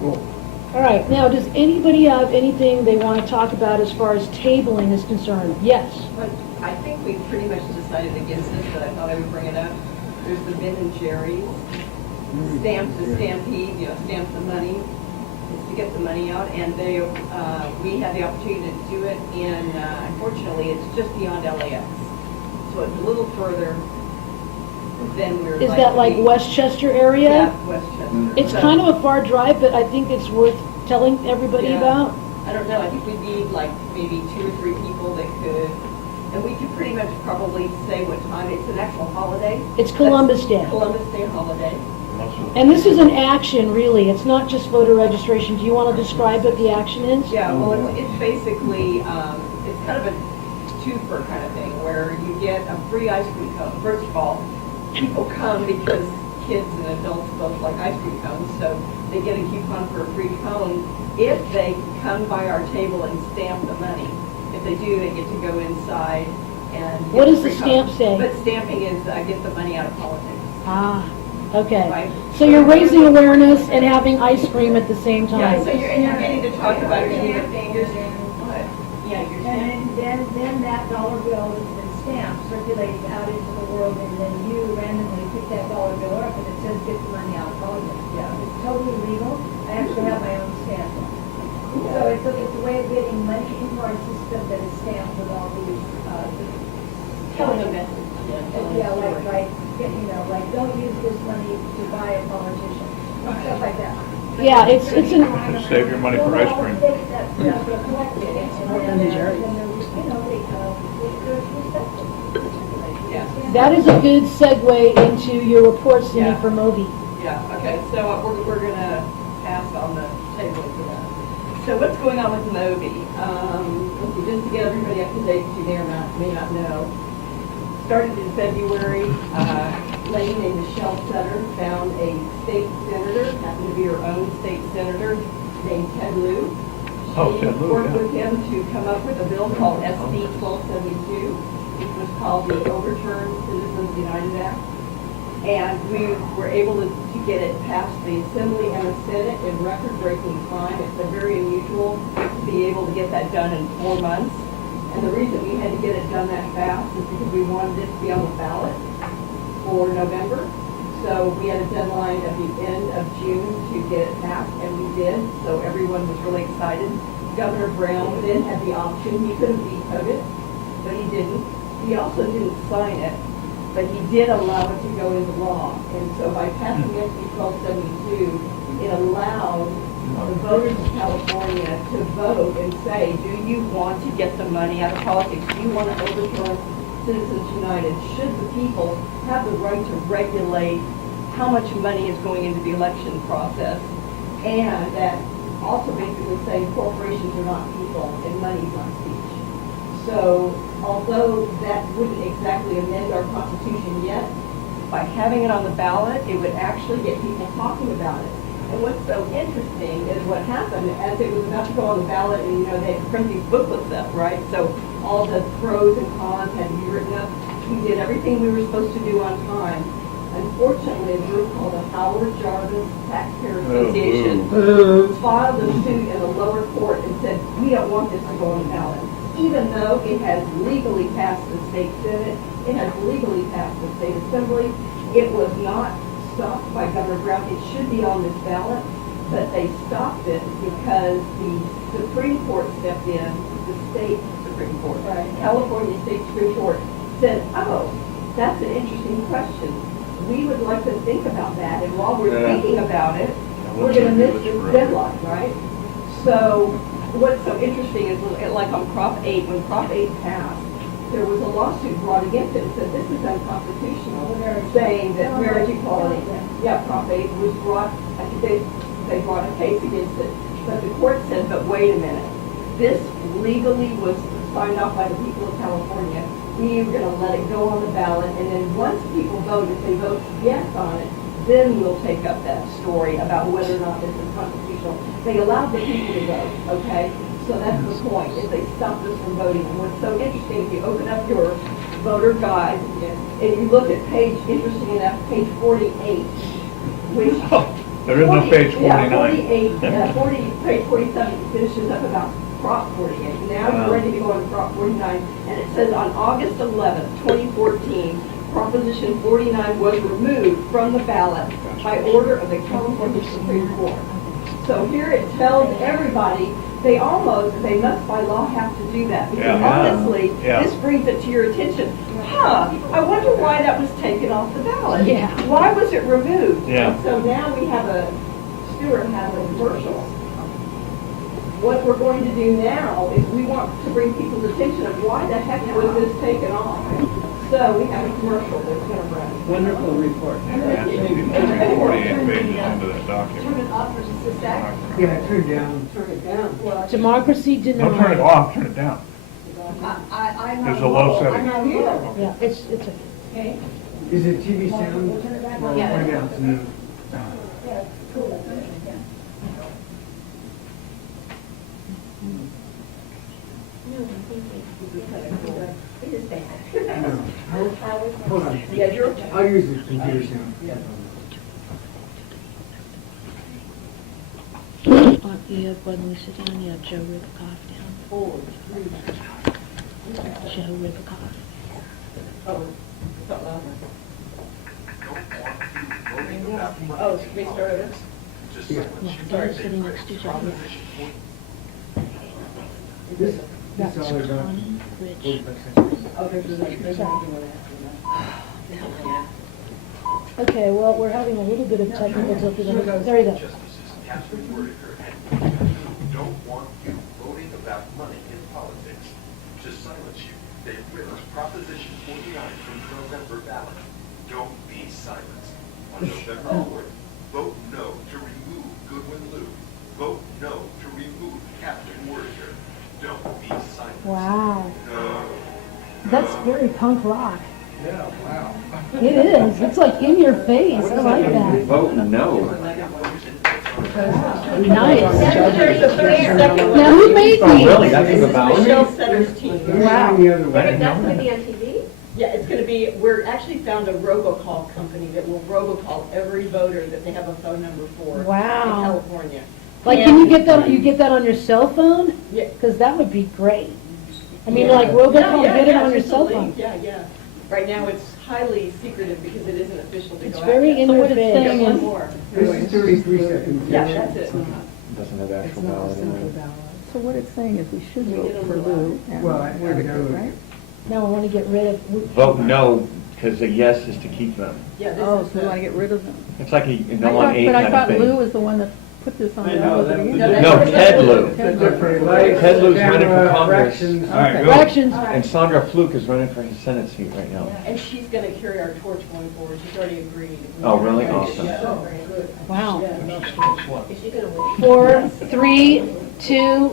Cool. All right, now, does anybody have anything they want to talk about as far as tabling is concerned? Yes. But I think we pretty much decided against this, but I thought I would bring it up. There's the Ben and Jerry's, stamp the stampede, stamp the money, it's to get the money out, and they, we had the opportunity to do it in, unfortunately, it's just beyond LAX. So it's a little further than we're. Is that like Westchester area? Yeah, Westchester. It's So- kind of a far drive, but I think it's worth telling everybody Yeah. about. I don't know, I think we need like maybe 2 or 3 people that could, and we could pretty much probably say what time, it's an actual holiday. It's Columbus Day. Columbus Day holiday. And this is an action, really. It's not just voter registration. Do you want to describe what the action is? Yeah, well, it's basically, it's kind of a twofer kind of thing, where you get a free ice cream cone. First of all, people come because kids and adults both like ice cream cones, so they get a coupon for a free cone if they come by our table and stamp the money. If they do, they get to go inside and get What does free the stamp cone. say? But stamping is, get the money out of politics. Ah, okay. Right. So you're raising awareness and having ice cream at the same Yeah, time. so you're getting to talk about it, and what? Yeah, you're saying. And then that dollar bill has been stamped, circulated out into the world, and then you randomly pick that dollar bill up, and it says get the money out of politics. Yeah, it's totally legal. I actually have my own stamp. So it's a way of getting money into our system that is stamped with all these, Telling a message. yeah, like, don't use this money to buy a politician, stuff like that. Yeah, it's an, Just save your money for ice cream. Yeah. that is a good segue into your report, Cindy, Yeah. for Moby. Yeah, okay, so we're gonna pass on the table for that. So what's going on with Moby? Let's see, just to get everybody up to date, you may not know. Started in February, a lady named Michelle Sutter found a state senator, happened to be her own state senator, named Ted Lieu. Oh, Ted Lieu, She worked yeah. with him to come up with a bill called SB 1272, which was called the Overturned Citizens United Act. And we were able to get it past the Assembly and the Senate in record-breaking time. It's been very unusual to be able to get that done in 4 months. And the reason we had to get it done that fast is because we wanted it to be on the ballot for November. So we had a deadline at the end of June to get it passed, and we did. So everyone was really excited. Governor Brown then had the option. He could have vetoed it, but he didn't. He also didn't sign it, but he did allow it to go into law. And so by passing SB 1272, it allowed the voters of California to vote and say, do you want to get the money out of politics? Do you want to overturn Citizens United? Should the people have the right to regulate how much money is going into the election process? And that also basically saying corporations are not people and money's not speech. So although that wouldn't exactly amend our Constitution yet, by having it on the ballot, it would actually get people talking about it. And what's so interesting is what happened as it was about to go on the ballot, and you know, they print these booklets up, right? So all the pros and cons had to be written up. We did everything we were supposed to do on time. Unfortunately, a group called the Howard Jarvis Taxpayer Association filed a suit in the lower court and said, we don't want this to go on the ballot. Even though it has legally passed the state Senate, it has legally passed the state assembly, it was not stopped by Governor Brown. It should be on this ballot, but they stopped it because the Supreme Court stepped in, the state Supreme Court, California State Supreme Court said, oh, that's an interesting question. We would like to think about that, and while we're thinking about it, we're going to miss this deadline, right? So what's so interesting is, like on Prop 8, when Prop 8 passed, there was a lawsuit brought against it and said this is unconstitutional, saying that marriage equality, Prop 8 was brought, I think they brought a case against it, but the court said, but wait a minute, this legally was signed off by the people of California. We are going to let it go on the ballot, and then once people vote, if they vote yes on it, then we'll take up that story about whether or not this is constitutional. They allowed the people to vote, okay? So that's the point, is they stopped us from voting. And what's so interesting, if you open up your voter guide, and you look at page, interesting enough, page 48, which... There is no page 49. Yeah, 48, page 47 finishes up about Prop 48. Now you're ready to go on to Prop 49, and it says on August 11th, 2014, Proposition 49 was removed from the ballot by order of the California Supreme Court. So here it tells everybody they must by law have to do that. Because honestly, this brings it to your attention. I wonder why that was taken off the ballot. Yeah. Why was it removed? Yeah. So now we have Stuart has a commercial. What we're going to do now is we want to bring people's attention of why the heck was this taken off. So we have a commercial that's going to run. Wonderful report. Yeah, 48 pages into that document. Yeah, turn down. Turn it down. Well, Democracy denied. Don't turn it off, turn it down. I'm There's not a low low. setting. I'm not here. Yeah, it's Okay? Is it TV sound? Well, point out to me. Yeah, cool. Yeah. No. Hold on. Yeah, you're. I'll use the computer sound. You have YWCDC down, you have Joe Ribicoff down. Joe Ribicoff. Oh, should we start over? Yeah, they're sitting next to each other. This That's all I got. Connie, Rich. Oh, there's Okay, well, we're having a little bit of technical difficulty. There you go. Don't want you voting about money in politics to silence you. They ripped Proposition 49 from the November ballot. Don't be silenced. On November 4th, vote no to remove Goodwin Liu. Vote no to remove Captain Whittaker. Don't be silenced. Wow. No. That's very punk rock. Yeah, wow. It is. It's like in your face. I like that. Vote no. Nice. Now, who made Oh, really? these? That's the ballot? Michelle Setter's team. Wow. The other way. That's going to be on TV? Yeah, it's going to be, we're actually found a robocall company that will robocall every voter that they have a phone number for Wow. in California. Like, can you get that? You get that on your cell phone? Yeah. Because that would be great. I mean, like robocall, get it on your it's cell a link. phone. Yeah. Right now, it's highly secretive because it isn't official to It's go out very yet. in So your what it's saying face. is more. This is 33 seconds. Yeah, that's it. Doesn't have It's actual not a ballot in central it. ballot. So what it's saying is we should We vote did for them Lou and Well, I Whitaker, downloaded right? it. No, I want to get rid of. Vote no, because the yes is to keep them. Yeah, this Oh, is so we want to get rid of them. It's like a I no on thought, eight but I kind of thought thing. Lou was the one that put this on I the know, ballot that was- again. No, Ted Lou. Different lights, Ted Lou's running for camera, Congress. corrections. All right, Okay. go. Corrections. And Sandra Fluke is running for his Senate seat right now. And she's gonna carry our torch going forward, she's already agreed. Oh, really? Awesome. Yeah. Wow. Is she gonna win? 4, 3, 2,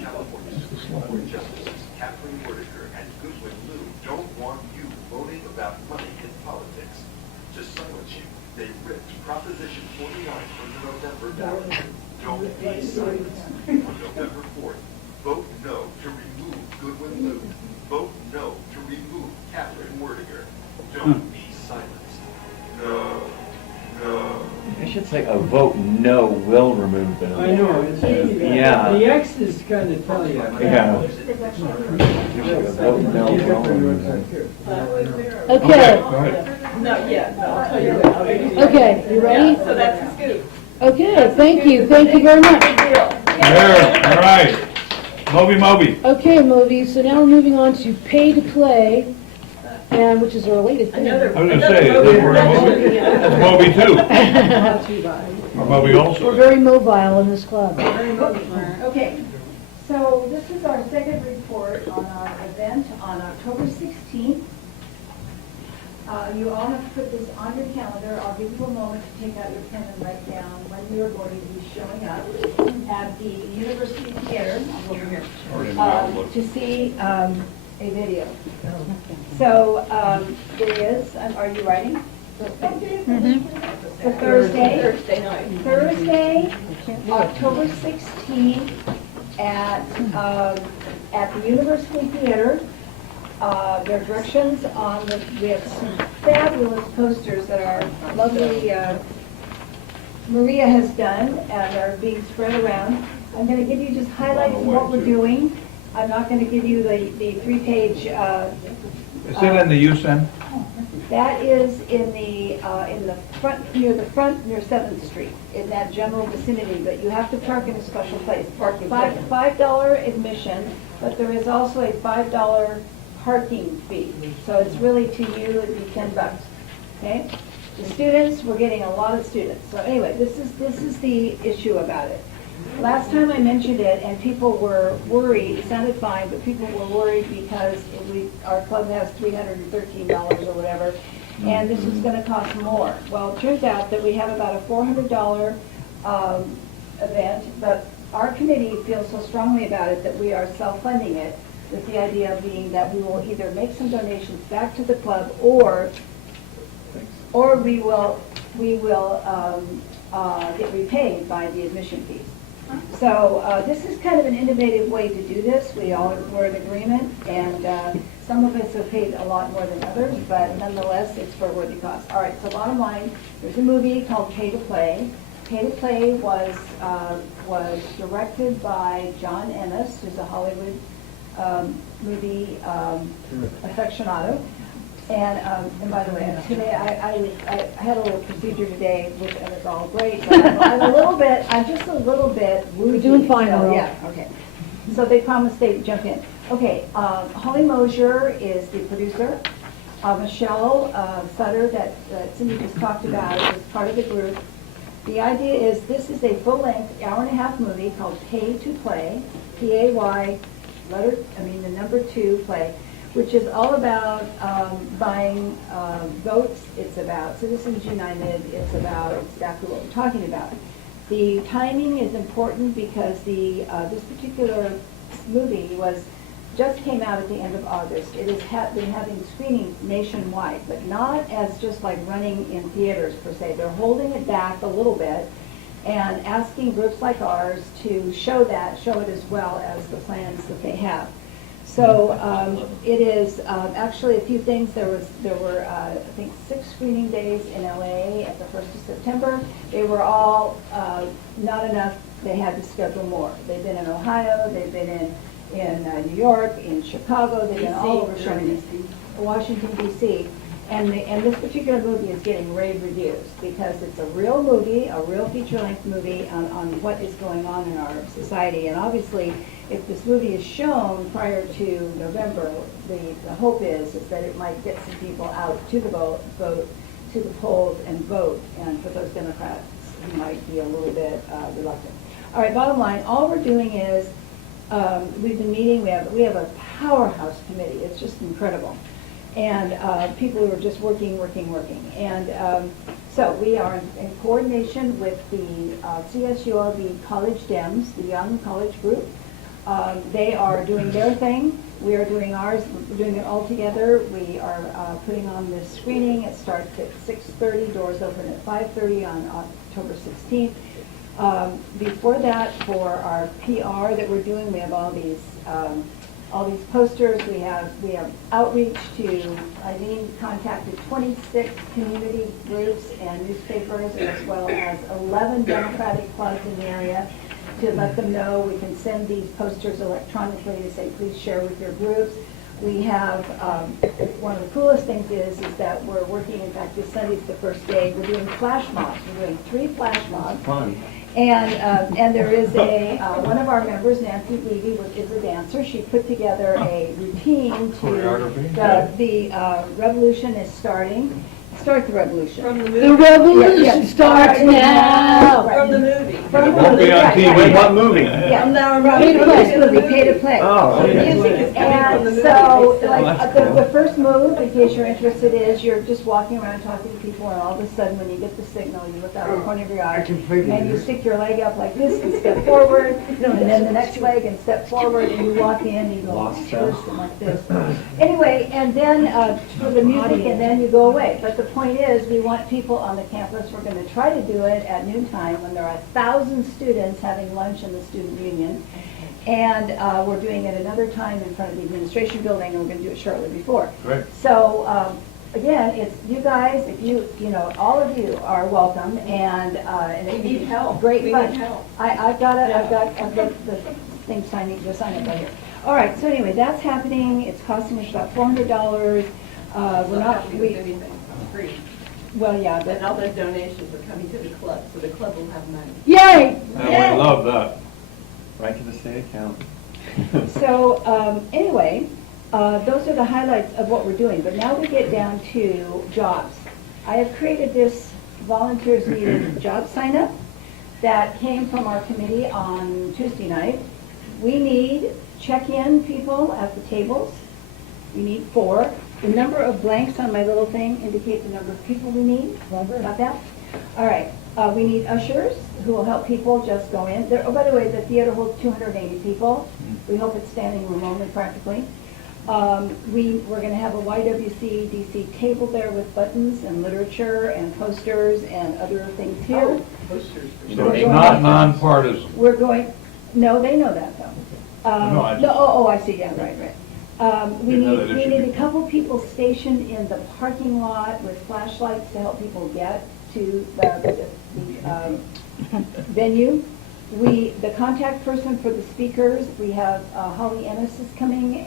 California Supreme Court Justices Catherine Whitaker and Goodwin Liu don't want you voting about money in politics. To silence you, they ripped Proposition 49 from the November ballot. Don't be silenced. On November 4th, vote no to remove Goodwin Liu. Vote no to remove Catherine Whitaker. Don't be silenced. No, no. I should say a vote no will remove them. I know, it's easy. Yeah. The X's kind of tell you. Yeah. A vote no will Different remove website them. too. okay, Go ahead. Not yet, no, I'll tell you later. okay, you ready? Yeah, so that's the scoop. Okay, thank you very much. Big deal. There, all right. Moby. Okay, movies, so now we're moving on to pay to play, and, which is a related thing. Another. I was gonna say, we're a Moby. That's Moby too. Or Moby We're also. very mobile in this club. Okay, so this is our second report on our event on October 16th. You all have to put this on your calendar. I'll give you a moment to take out your pen and write down when you're going to be showing up at the University Theater over here to see a video. So it is, are you writing? So Thursday. Thursday night. Thursday, October 16th at the University Theater. There are directions on the, we have some fabulous posters that our lovely Maria has done and are being spread around. I'm going to give you just highlights of what we're doing. I'm not going to give you the 3-page. Is it in the USEN? That is in the front, near 7th Street, in that general vicinity, but you have to park in a special place. $5 admission, but there is also a $5 parking fee. So it's really to you, it'd be $10, okay? The students, we're getting a lot of students. So anyway, this is the issue about it. Last time I mentioned it, and people were worried, it sounded fine, but people were worried because our club has $313 or whatever, and this is going to cost more. Well, it turns out that we have about a $400 event, but our committee feels so strongly about it that we are self-funding it, with the idea being that we will either make some donations back to the club, or we will get repaid by the admission fees. So this is kind of an innovative way to do this. We're in agreement, and some of us have paid a lot more than others, but nonetheless, it's for a worthy cause. All right, so bottom line, there's a movie called Pay to Play. Pay to Play was directed by John Ennis, who's a Hollywood movie aficionado. And by the way, today I had a little procedure today, and it's all great, but I'm just a little bit woozy. You're doing fine, so, Earl. yeah, okay. So they promised they'd jump in. Okay, Holly Mosier is the producer. Michelle Sutter, that Cindy just talked about, is part of the group. The idea is this is a full-length, hour-and-a-half movie called Pay to Play, P-A-Y, the number 2, play, which is all about buying votes. It's about Citizens United. It's about exactly what we're talking about. The timing is important because this particular movie just came out at the end of August. It has been having screenings nationwide, but not as just like running in theaters per se. They're holding it back a little bit and asking groups like ours to show it as well as the plans that they have. So it is actually a few things. There were I think 6 screening days in LA at the 1st of September. They were all not enough. They had to schedule more. They've been in Ohio. They've been in New York, in Chicago. They've been all over Washington D.C. And this particular movie is getting rave reviews because it's a real movie, a real feature-length movie on what is going on in our society. And obviously, if this movie is shown prior to November, the hope is that it might get some people out to the vote, to the polls and vote, and for those Democrats who might be a little bit reluctant. All right, bottom line, all we're doing is, we've been meeting, we have a powerhouse committee, it's just incredible. And people who are just working. And so we are in coordination with the CSULB College Dems, the Young College Group. They are doing their thing. We are doing ours. We're doing it all together. We are putting on this screening. It starts at 6:30. Doors open at 5:30 on October 16th. Before that, for our PR that we're doing, we have all these posters. We have outreach to. Eileen contacted 26 community groups and newspapers, as well as 11 Democratic clubs in the area, to let them know we can send these posters electronically to say, please share with your groups. We have, one of the coolest things is that we're working, in fact, this Sunday's the first day, we're doing flash mobs. We're doing 3 flash mobs. Fun. And there is one of our members, Nancy Levy, is a dancer. She put together a routine to, Choreography? the revolution is starting. Start the revolution. From the The movie. revolution starts now. From the movie. From It won't be on right, TV. right, Wait, right. what movie? Yeah. From now Pay to play, pay to play. Oh, The okay. music is coming from the And movie. so, they like, said. that's cool. the first move, in case you're interested, is you're just walking around talking to people, and all of a sudden, when you get the signal, you look out the corner of your eye, I completely and you agree. stick your leg up like this and step forward, and then the next leg and step forward, and you walk in, and you go like Lost this stuff. and like this. Anyway, and then for the music, and then you go away. But the point is, we want people on the campus. We're going to try to do it at noontime when there are 1,000 students having lunch in the student union. And we're doing it another time in front of the administration building, and we're going to do it shortly before. Great. So, again, it's you guys, if you know, all of you are welcome, and We need help. Great We fun. need help. I've got the thing signing, the sign up right here. All right, so anyway, that's happening. It's costing us about $400. We're not, Anything free. well, yeah, but And all those donations are coming to the club, so the club will have money. Yay! Yeah, we love that. Right to the state account. So, anyway, those are the highlights of what we're doing, but now we get down to jobs. I have created this volunteers needed job sign up that came from our committee on Tuesday night. We need check-in people at the tables. We need 4. The number of blanks on my little thing indicate the number of people we need. Got that? All right. We need ushers who will help people just go in. There, oh, by the way, the theater holds 280 people. We hope it's standing room only practically. We're going to have a YWCDC table there with buttons and literature and posters and other things here. Posters for So it's not nonpartisan. We're going, no, they know that though. No, I- Oh, I see, yeah, right. We Didn't know need, that it we should need be- a couple people stationed in the parking lot with flashlights to help people get to the venue. The contact person for the speakers, we have Holly Ennis is coming,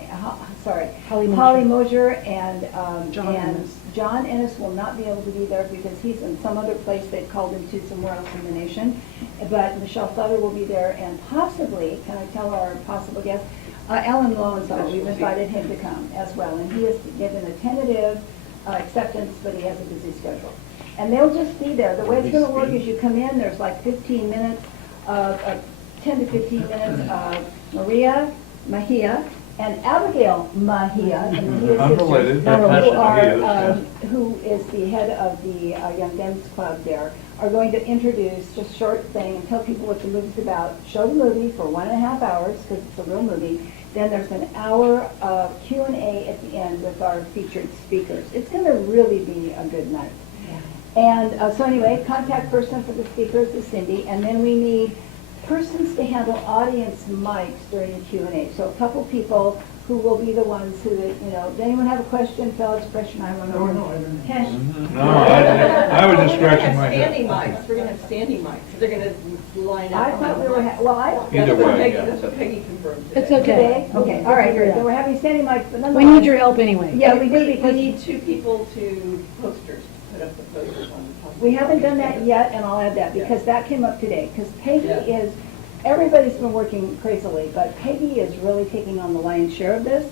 Holly Mosier, and John Ennis. John Ennis will not be able to be there because he's in some other place. They've called him to somewhere else in the nation. But Michelle Feather will be there, and possibly, can I tell our possible guest, Alan Lowenthal, we've invited him to come as well, and he has given a tentative acceptance, but he has a busy schedule. And they'll just be there. The way it's going to work is you come in, there's like 15 minutes, 10 to 15 minutes of Maria Mahia and Abigail Mahia, and Mahia's Unrelated, sisters, but who are, Mahias, who is the head of the Young Dems Club there, are going to introduce just a short thing and tell people what the movie's about, show the movie for 1.5 hours, because it's a real movie. Then there's an hour of Q&A at the end with our featured speakers. It's going to really be a good night. And so anyway, contact person for the speakers is Cindy, and then we need persons to handle audience mics during the Q&A. So a couple people who will be the ones who, does anyone have a question? Fill out a question, I don't know. No, I don't know. Cash? No, I was just scratching my Standing head. mics, we're gonna have standing mics, they're gonna line up. I thought we were, I don't. Either way, yeah. That's what Peggy confirmed today. It's okay. Today? Okay, all right, good. So we're having standing mics, but We nonetheless. need your help anyway. Yeah, we do We because need 2 people to posters, put up the posters on the top. we haven't done that yet, and I'll add that because that came up today. Because Peggy Yeah. is, everybody's been working crazily, but Peggy is really taking on the lion's share of this.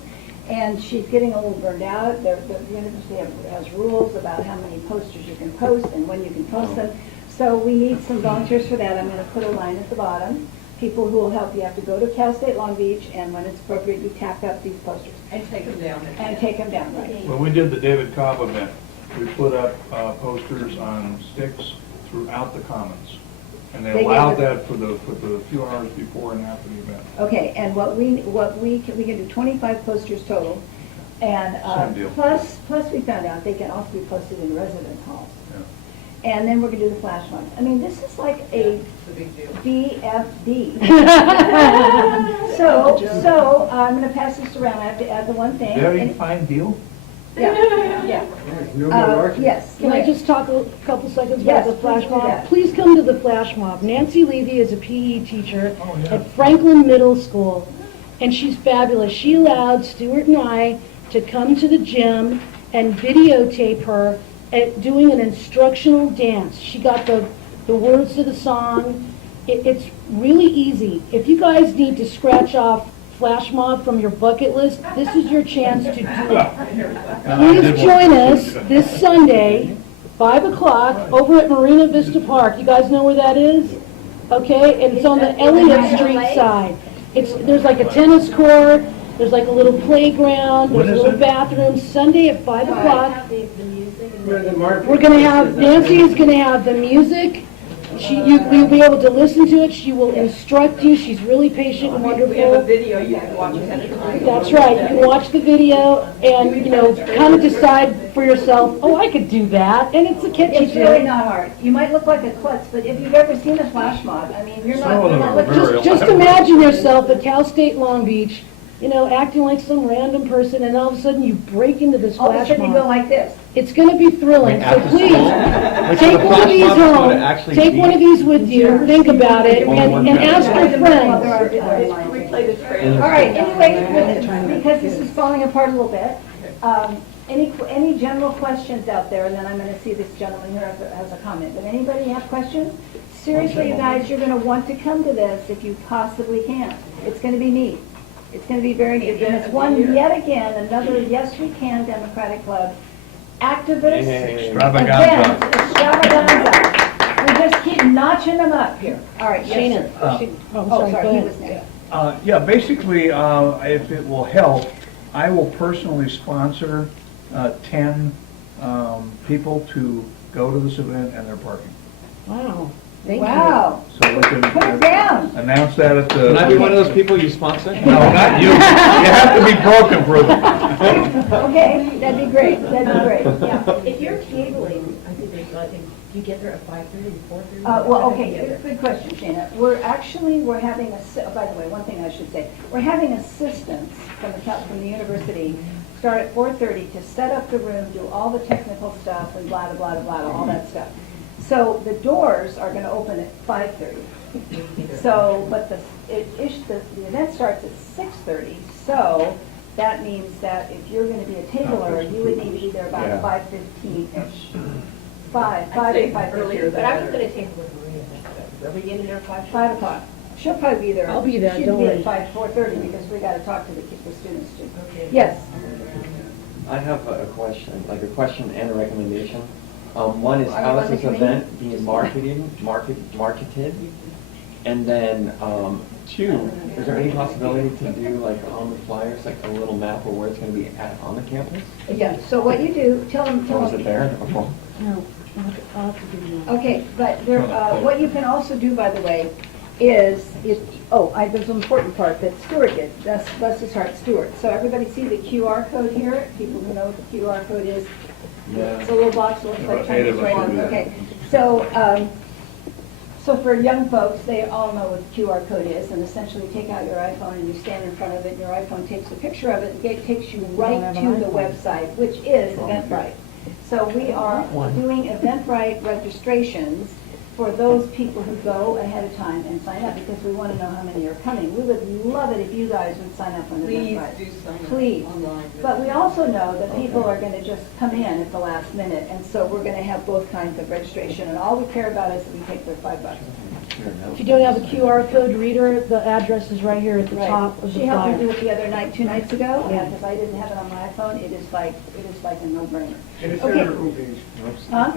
And she's getting a little burned out. The university has rules about how many posters you can post and when you can post them. So we need some volunteers for that. I'm going to put a line at the bottom. People who will help. You have to go to Cal State Long Beach, and when it's appropriate, you tack up these posters. And take them down. And take them down, right? When we did the David Cobb event, we put up posters on sticks throughout the commons. And they They gave allowed us- that for the few hours before and after the event. Okay, and we can do 25 posters total. And Same deal. plus we found out they can also be posted in residence halls. Yeah. And then we're going to do the flash ones. I mean, this is like a It's a big deal. BFD. So I'm going to pass this around. I have to add the one thing. Very And- fine deal. Yeah. Yes, no more marketing. Yes. Can I just talk a couple seconds Yes, about the flash please do mob? that. Please come to the flash mob. Nancy Levy is a PE teacher Oh, yeah. at Franklin Middle School, and she's fabulous. She allowed Stuart and I to come to the gym and videotape her at doing an instructional dance. She got the words to the song. It's really easy. If you guys need to scratch off flash mob from your bucket list, this is your chance to do it. Please join us this Sunday, 5 o'clock, over at Marina Vista Park. You guys know where that is? Okay, and it's on the Elliott Street side. There's like a tennis court, there's like a little playground, When there's a is little it? bathroom. Sunday at 5 o'clock. Have the music and Where the marketing- We're gonna have, Nancy is gonna have the music. You'll be able to listen to it. She will instruct you. She's really patient and We have a wonderful. video you can watch ahead of time. That's right. You can watch the video and, kind of decide for yourself, oh, I could do that. And it's a catchy It's really thing. not hard. You might look like a klutz, but if you've ever seen a flash mob, I mean, you're Some not, of you're them not are looking. very Just imagine yourself at Cal State Long Beach, acting like some random person, and all of a sudden you break into this All of a flash sudden you go mob. like this. It's gonna be thrilling, so please, take one of these home, take one of these with you, think about it, and ask your friends. Replay the trailer. All right, anyway, because this is falling apart a little bit, any general questions out there, and then I'm gonna see this gentleman here has a comment. But anybody have questions? Seriously, you guys, you're gonna want to come to this if you possibly can. It's gonna be neat. It's gonna be very neat. And it's one, yet again, another Yes We Can Democratic Club activist Extravaganza. event, extravaganza. We just keep notching them up here. All right, yes, Shana. sir. Oh, Oh, sorry, go sorry, he ahead. was next. Yeah, basically, if it will help, I will personally sponsor 10 people to go to this event and their parking. Wow, thank you. Wow, So we can put it down. announce that at the... Can I be one of those people you sponsor? No, not you. You have to be broken for them. Okay, that'd be great, that'd be great, yeah. if you're cabling, I think there's, do you get there at 5:30, 4:30? Well, okay, good question, Shana. We're having by the way, one thing I should say, we're having assistance from the university, start at 4:30 to set up the room, do all the technical stuff and blah, blah, blah, blah, all that stuff. So the doors are gonna open at 5:30. So, but the event starts at 6:30, so that means that if you're gonna be a tabler, you would need to be there about Yeah. 5:15-ish. 5 to say 5:30. earlier But I was gonna take with Maria then. Are we getting there at 5? 5 o'clock. She'll probably be there. I'll be there, She'll don't be worry. at 4:30 because we gotta talk to the students too. Okay. Yes. I have a question, like a question and a recommendation. One is Are you how on is the this committee? event being marketed? And then, two, is there any possibility to do like on the flyers, like a little map of where it's gonna be at on the campus? Yeah, so what you do, tell them. Or is it there? No, I'll have to do that. Okay, but there, what you can also do, by the way, is, there's an important part that Stuart did, bless his heart, Stuart. So everybody see the QR code here? People who know what the QR code is? Yeah. It's a little box that looks like About 8 Chinese of us right will on, do that. okay. So for young folks, they all know what the QR code is, and essentially you take out your iPhone and you stand in front of it, and your iPhone takes a picture of it, and it takes you right have to an the iPhone. website, which is Eventbrite. So we are doing Eventbrite registrations for those people who go ahead of time and sign up, because we want to know how many are coming. We would love it if you guys would sign up on Please Eventbrite. do some Please. online. But we also know that people are going to just come in at the last minute, and so we're going to have both kinds of registration, and all we care about is that we take their $5. If you don't have a QR code reader, the address is right here at the Right. top of the She helped me do flyer. it the other night, 2 nights ago, yeah, because I didn't have it on my iPhone. It is like a no-brainer. And it's Okay. on our homepage. Huh?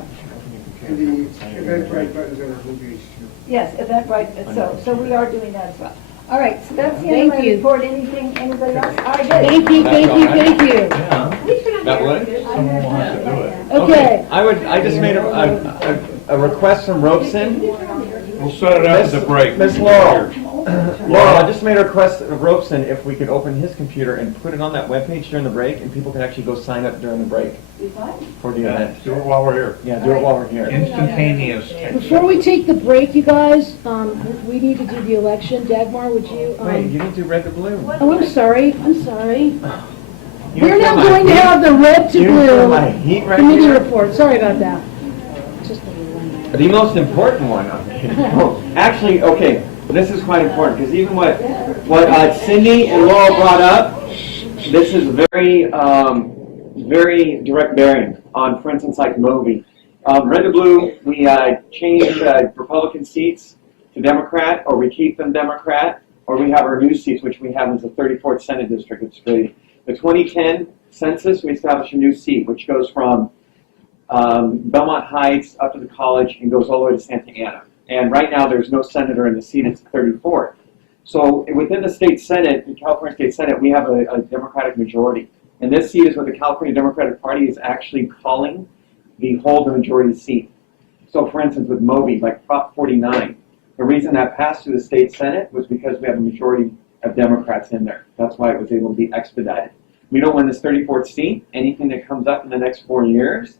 And the Eventbrite buttons on our homepage too. Yes, Eventbrite, so we are doing that as well. All right, so that's the end of Thank my you. report. Anything, anybody else? All right, good. Thank you, thank you, thank you. Yeah. That would? Someone will have to do it. Okay. I just made a request from Robeson. We'll set it up at the break. Miss Laurel. Laurel, I just made a request of Robeson if we could open his computer and put it on that webpage during the break, and people can actually go sign up during the break for the Yeah, event. do it while we're here. Yeah, do it while we're here. Instantaneous. Before we take the break, you guys, we need to do the election. Dagmar, would you? Wait, you didn't do red to blue. Oh, I'm sorry, I'm sorry. You We're feel now my going to heat? have the red to You feel my blue heat right committee here? report. Sorry about that. Just a little one. The most important one. Oh, actually, okay, this is quite important, because even what Cindy and Laurel brought up, this is very direct bearing on, for instance, like Moby. Red to blue, we change Republican seats to Democrat, or we keep them Democrat, or we have our new seats, which we have as the 34th Senate District. It's great. The 2010 census, we established a new seat, which goes from Belmont Heights up to the college and goes all the way to Santa Ana. And right now, there's no senator in the seat. It's the 34th. So within the state Senate, the California State Senate, we have a Democratic majority. And this seat is what the California Democratic Party is actually calling the hold the majority seat. So for instance, with Moby, like Prop 49, the reason that passed through the state Senate was because we have a majority of Democrats in there. That's why it was able to be expedited. We don't win this 34th seat. Anything that comes up in the next 4 years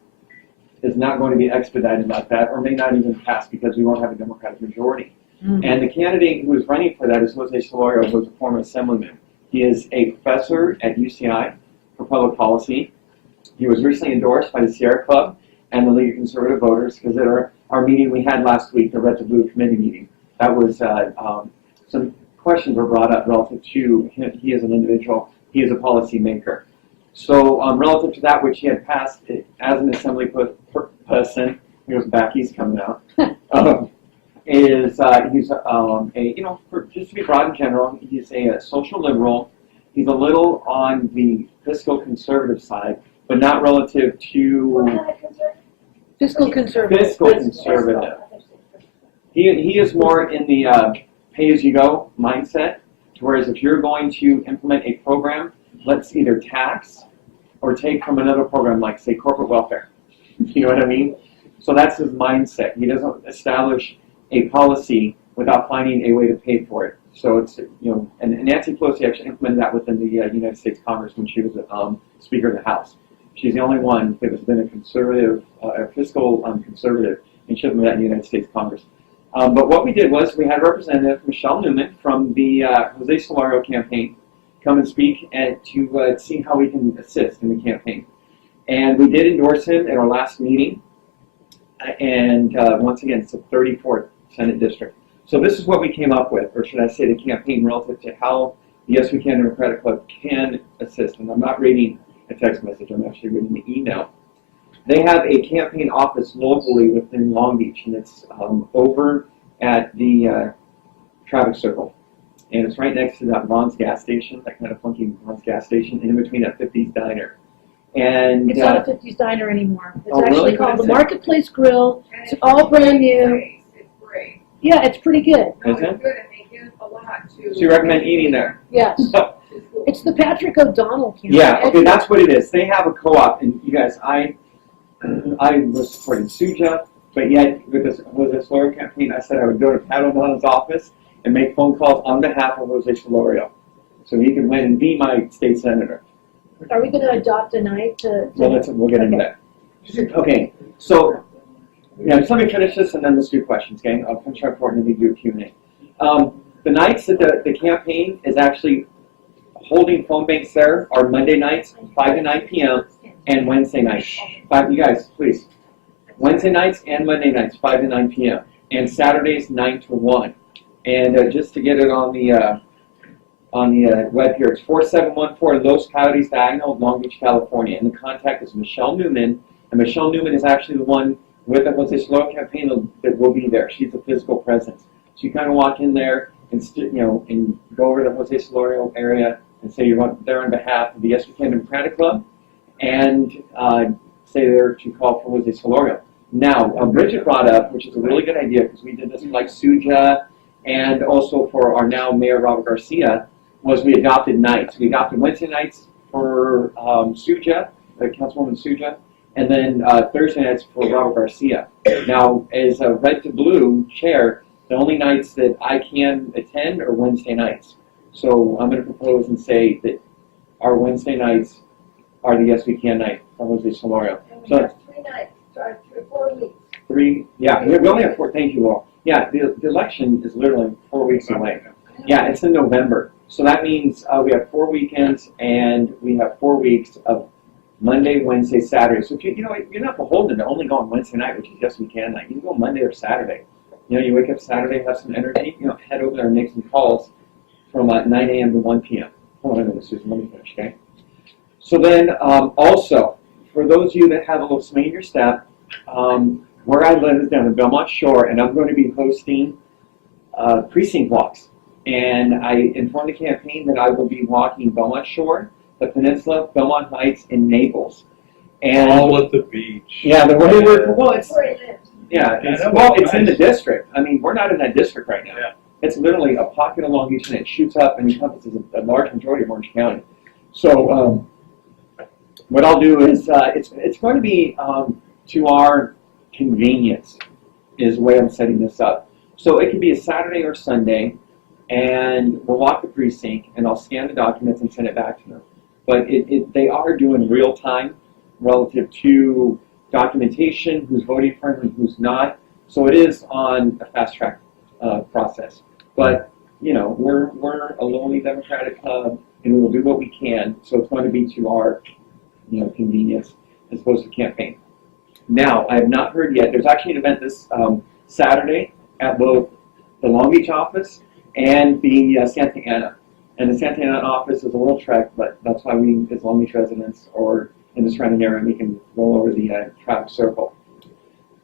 is not going to be expedited like that, or may not even pass because we won't have a Democratic majority. And the candidate who is running for that is Jose Solorio, who is a former assemblyman. He is a professor at UCI for public policy. He was recently endorsed by the Sierra Club and the League of Conservative Voters, because at our meeting we had last week, the Red to Blue committee meeting, that was some questions were brought up relative to him. He is an individual, he is a policy maker. So relative to that, which he had passed as an assembly person, he goes back, he's coming out, he's just to be broad in general, he's a social liberal. He's a little on the fiscal conservative side, but not relative to Fiscal conservative. fiscal conservative. He is more in the pay-as-you-go mindset, whereas if you're going to implement a program, let's either tax or take from another program, like, say, corporate welfare. You know what I mean? So that's his mindset. He doesn't establish a policy without finding a way to pay for it. So it's, and Nancy Pelosi actually implemented that within the United States Congress when she was Speaker of the House. She's the only one that has been a conservative, a fiscal conservative, and she implemented that in the United States Congress. But what we did was we had Representative Michelle Newman from the Jose Solorio campaign come and speak and to see how we can assist in the campaign. And we did endorse him at our last meeting. And once again, it's the 34th Senate District. So this is what we came up with, or should I say the campaign, relative to how the Yes We Can Democratic Club can assist. And I'm not reading a text message, I'm actually reading the email. They have a campaign office locally within Long Beach, and it's over at the traffic circle. And it's right next to that Vaughn's gas station, that kind of funky Vaughn's gas station, and in between that 50s diner. And It's not a 50s diner anymore. It's Oh, actually really? called What the is it? Marketplace Grill. It's all brand new. Yeah, it's pretty good. is it? So you recommend eating there? Yes. It's the Patrick O'Donnell campaign. Yeah, okay, that's what it is. They have a co-op, and you guys, I was supporting Suja, but yet with this Solorio campaign, I said I would go to Pat O'Donnell's office and make phone calls on behalf of Jose Solorio, so he can win and be my state senator. Are we going to adopt a night to We'll get into that. Okay, so just let me finish this and then let's do questions, okay? I'll finish our report and then we do a Q&A. The nights that the campaign is actually holding phone banks there are Monday nights, 5 to 9 p.m., and Wednesday nights. You guys, please. Wednesday nights and Monday nights, 5 to 9 p.m., and Saturdays, 9 to 1. And just to get it on the web here, it's 4714 Los Coyotes Diagonal, Long Beach, California. And the contact is Michelle Newman, and Michelle Newman is actually the one with the Jose Solorio campaign that will be there. She's a physical presence. So you kind of walk in there and and go over to the Jose Solorio area and say you're there on behalf of the Yes We Can Democratic Club, and say there to call for Jose Solorio. Now, Bridget brought up, which is a really good idea, because we did this for like Suja and also for our now Mayor Robert Garcia, was we adopted nights. We adopted Wednesday nights for Suja, Councilwoman Suja, and then Thursday nights for Robert Garcia. Now, as a red to blue chair, the only nights that I can attend are Wednesday nights. So I'm going to propose and say that our Wednesday nights are the Yes We Can night on Jose Solorio. And we have 3 nights, sorry, 4 weeks. 3, yeah, we only have 4, thank you all. Yeah, the election is literally 4 weeks away. Yeah, it's in November. So that means we have 4 weekends and we have 4 weeks of Monday, Wednesday, Saturday. So if you know, you're not beholden to only go on Wednesday night, which is Yes We Can night. You can go Monday or Saturday. You know, you wake up Saturday, have some energy, you know, head over there and make some calls from 9 a.m. to 1 p.m. Hold on a minute, Susan, let me finish, okay? So then, also, for those of you that have a little swing in your step, where I live is down in Belmont Shore, and I'm going to be hosting precinct walks. And I informed the campaign that I will be walking Belmont Shore, the Peninsula, Belmont Heights, and Naples. And All at the beach. yeah, the way we're, well, it's, Where it lives. yeah, Yeah, it's, that well, was it's in the nice. district. I mean, we're not in that district right now. Yeah. It's literally a pocket along each, and it shoots up and encompasses a large majority of Orange County. So what I'll do is it's going to be to our convenience is the way I'm setting this up. So it could be a Saturday or Sunday, and we'll walk the precinct, and I'll scan the documents and send it back to them. But they are doing real time relative to documentation, who's voting for him and who's not. So it is on a fast track process. But you know, we're a lonely Democratic club, and we will do what we can. So it's going to be to our convenience as opposed to campaign. Now, I have not heard yet. There's actually an event this Saturday at both the Long Beach office and the Santa Ana. And the Santa Ana office is a little trek, but that's why we, as Long Beach residents or in the surrounding area, we can roll over the traffic circle.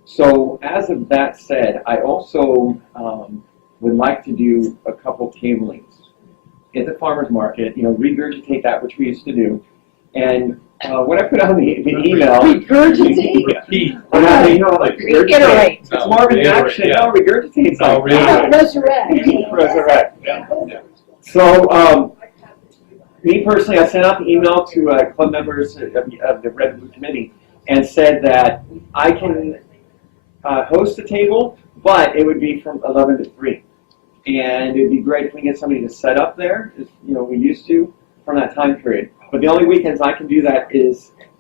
So as of that said, I also would like to do a couple tablings at the farmer's market, regurgitate that, which we used to do. And what I put on the email, Regurgitate? Repeat. Reiterate. It's more of an action. Yeah. No, regurgitate. No, reiterate. Resurrect. Resurrect. Yeah. Yeah. So, me personally, I sent out the email to club members of the Red Blue Committee and said that I can host a table, but it would be from 11 to 3. And it'd be great if we get somebody to set up there, as we used to, from that time period. But the only weekends I can do that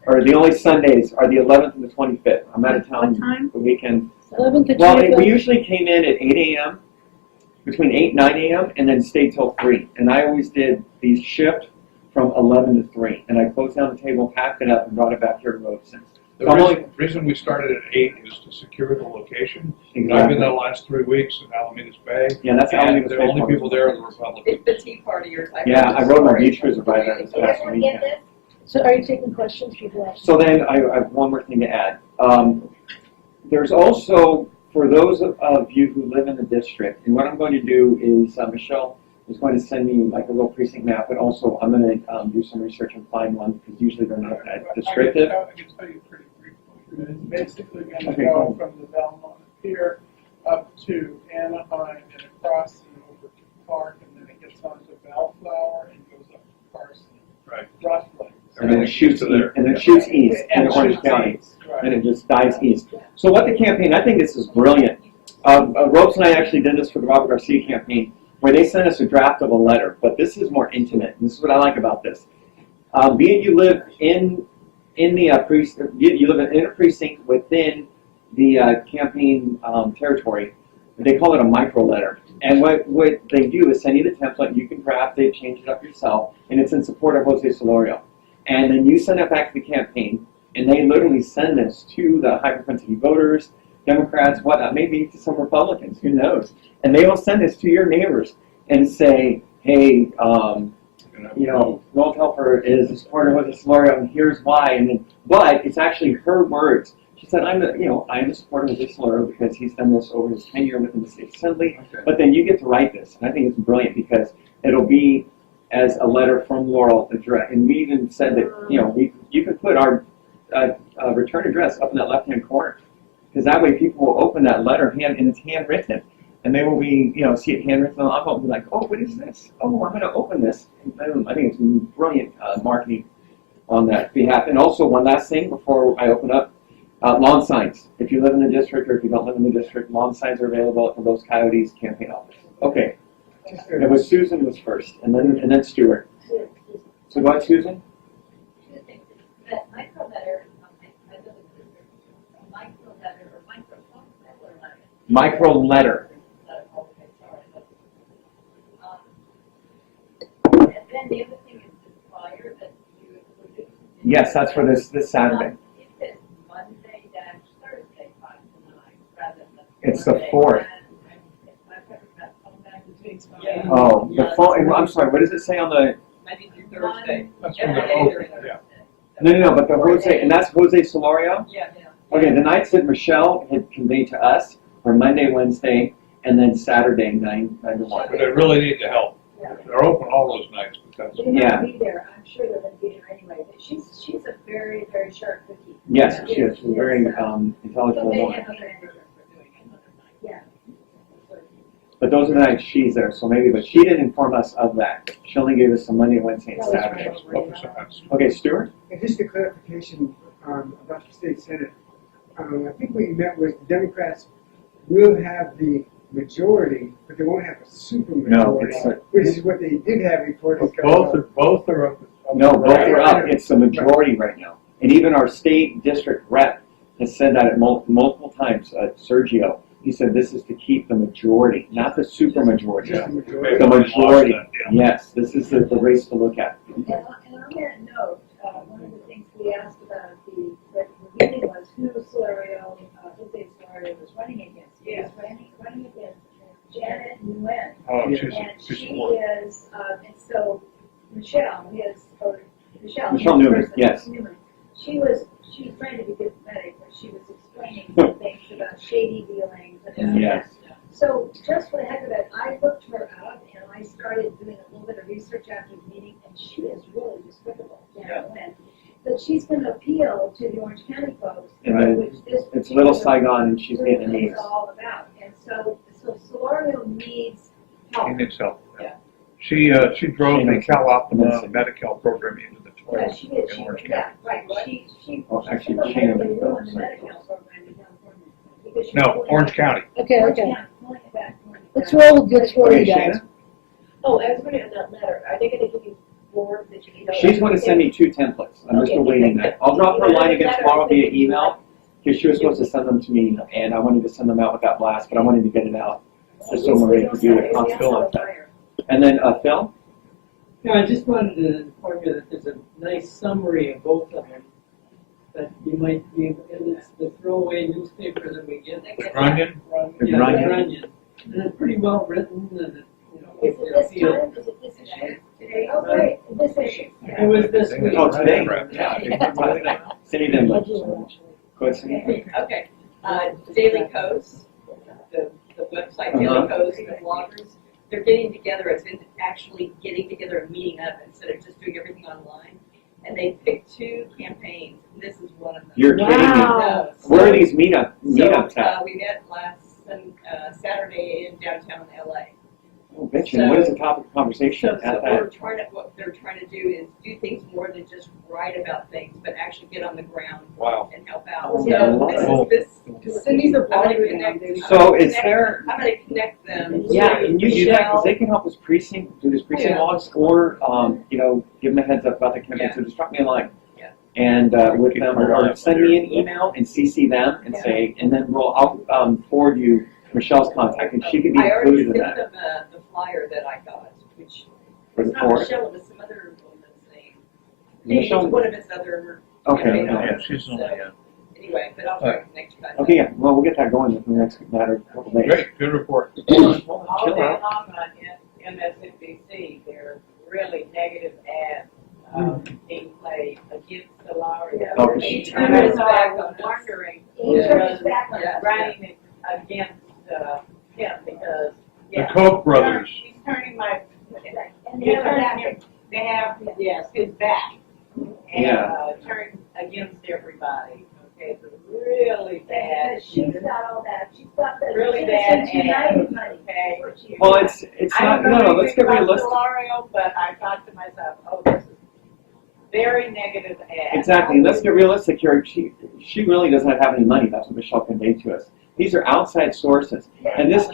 or the only Sundays are the 11th and the 25th. I'm out of town What time? the weekend. 11th to Well, 25th. we usually came in at 8 a.m., between 8 and 9 a.m., and then stayed till 3. And I always did these shift from 11 to 3. And I closed down the table, packed it up, and brought it back here to Robeson. The reason we started at 8 is to secure the location. And I've been there the last 3 weeks in Alameda Bay. Yeah, that's And Alameda the Bay only Farmers people there are the Republicans. It's the Tea Party or type. Yeah, I rode my beach cruiser by there this Did past everyone get weekend. this? So are you taking questions, people ask? So then I have one more thing to add. There's also, for those of you who live in the district, and what I'm going to do is Michelle is going to send me like a little precinct map, but also I'm going to do some research and find one because usually they're not that descriptive. I can tell you pretty briefly. It's basically going to Okay, go cool. from the Belmont Pier up to Anaheim and across and over to Clark, and then it gets onto Bellflower and goes up to Carson. Right. Roughly. And then it shoots To east, there. and then it shoots east And in Orange shoots County. east, right. And it just dives east. So what the campaign, I think this is brilliant. Ropes and I actually did this for the Robert Garcia campaign, where they sent us a draft of a letter, but this is more intimate. This is what I like about this. Be it you live in the precinct, you live in a precinct within the campaign territory, they call it a micro letter. And what they do is send you the template, you can draft it, change it up yourself, and it's in support of Jose Solorio. And then you send it back to the campaign, and they literally send this to the high propensity voters, Democrats, whatnot, maybe to some Republicans, who knows. And they will send this to your neighbors and say, hey, World Helper is a supporter of Jose Solorio, and here's why. But it's actually her words. She said, I'm a supporter of Jose Solorio because he's done this over his tenure within the state assembly. Okay. But then you get to write this, and I think it's brilliant because it'll be as a letter from Laurel address. And we even said that you can put our return address up in that left-hand corner. because that way people will open that letter and it's handwritten. And they will be, see it handwritten on the envelope and be like, oh, what is this? Oh, I'm going to open this. And I think it's brilliant marketing on that behalf. And also, one last thing before I open up, lawn signs. If you live in the district or if you don't live in the district, lawn signs are available at the Los Coyotes campaign office. Okay. It was Susan was first, and then Stuart. So go ahead, Susan. Two things. That micro letter, I know the micro letter or microphone letter. Micro letter. And then the other thing is the flyer that you included. Yes, that's for this Saturday. It says Monday dash Thursday, 5 to 9, rather than. It's the Monday 4th. and- I'm talking about phone back between. Yeah. Oh, the phone. I'm sorry. What does it say on the? Monday through Thursday. That's from the, Every day oh, during yeah. No, but the Jose, and that's Jose Solorio. Yeah. Okay, the nights that Michelle had conveyed to us were Monday, Wednesday, and then Saturday, 9 to 1. But they really need the help. They're open all those nights because. They Yeah. might be there, I'm sure they're gonna be there anyway, but she's a very, very sharp cookie. Yes, she is. She's a very So intelligent they woman. have another yeah. But those are the nights she's there, so maybe, but she didn't inform us of that. She only gave us some Monday, Wednesday, and Saturday. Okay, Stuart? And just a clarification about the state senate. I think we met with the Democrats will have the majority, but they won't have a super No, majority, it's a- which is what they did have before this. Both are up. No, both are up. It's the majority right now. And even our state district rep has said that at multiple times, Sergio. He said this is to keep the majority, not the super majority. Just the majority. The majority, yes, this is the race to look at. And on that note, one of the things we asked about at the meeting was who Solario, Jose Solario was running against. He was running against Janet Nguyen. Oh, And she's she a woman. is, and so Michelle Michelle his Newman, person, yes. Newman, she was trying to be diplomatic, but she was explaining some things about shady dealings and Yes. so just for the heck of it, I looked her up and I started doing a little bit of research after the meeting, and she is really despicable, Janet Nguyen. But she's going to appeal to the Orange County folks, And then which this it's Little particular Saigon and she's group Vietnamese. is all about. And so Solario needs help. He needs help. Yeah. She drove She the makes Cal Optima sense. Medi-Cal program into the Yeah, toilet she did. in Orange Yeah, County. right. She Oh, actually, single-handedly Shannon ruined the does. Medi-Cal program in California. Because she No, was Orange County. Okay, Orange okay. County, pulling it back. Let's roll, you Okay, guys. Shannon? Oh, I was wondering on that letter, are they gonna give you forms that you need? She's going to send me 2 templates. I'm just Okay. awaiting that. I'll drop her a line again tomorrow via email, because she was supposed to send them to me, and I wanted to send them out with that blast, but I wanted to get it out, just so Maria could do it. Phil on that. And then, Phil? No, I just wanted to inform you that there's a nice summary of both of them. But you might be, and it's the throwaway newspaper that we get. Runyon? The Yeah, Runyon. Runyon. And it's pretty well written and, Is it this time? Is it this issue? Today? Oh, great, this issue. It was this week. Oh, today? Yeah. Cindy Denver. Go ahead, Cindy. Okay, Daily Coast, the website Daily Uh-huh. Coast, the bloggers, they're getting together, it's in actually getting together and meeting up instead of just doing everything online. And they picked 2 campaigns, and this is one of them. You're kidding me. Wow. Where are these meetups So, at? we met last Saturday in downtown LA. Oh, bitch, and what is the topic of conversation So at what they're trying to do is do things more than just write about things, but actually get on the ground Wow. and help out. Oh, So yeah. this Cindy's a I'm gonna blogger connect. now. So I'm is gonna there- I'm gonna connect them. Yeah, to and you do that, because Michelle. they can help us do this precinct Yeah. logs, or, give them a heads up about the campaign, Yeah. so just drop me a line. Yeah. And, with them, or send me an email and CC them and Yeah. say, and then I'll forward you Michelle's contact, and she can be I already included in sent that them the flyer that I got, which for was the not fourth. Michelle, it was some other woman's name. Michelle- It's one of his other. Okay, campaign okay. Yeah, officers, she's on so, the, Anyway, but I'll try to connect you guys. Okay, yeah, well, we'll get that going in the next matter of couple days. Great, good report. All Chill day out. long on MSNBC, there are really negative ads being played against the law. Oh, She And turned so back I on was us. wondering, He turned his was back on us. running against him because, The yeah. Koch brothers. He's turning my, And he's the other turning back. him, they have, yes, his back. And Yeah. turning against everybody. case of really bad. Because she's got all that, she's got the Really bad Citizens United ads, money. okay? Well, it's I not, don't know no, let's anything get about realistic. Solario, but I thought to myself, oh, this is very negative ad. Exactly, and let's get realistic here. She really does not have any money. That's what Michelle conveyed to us. These are outside sources, and this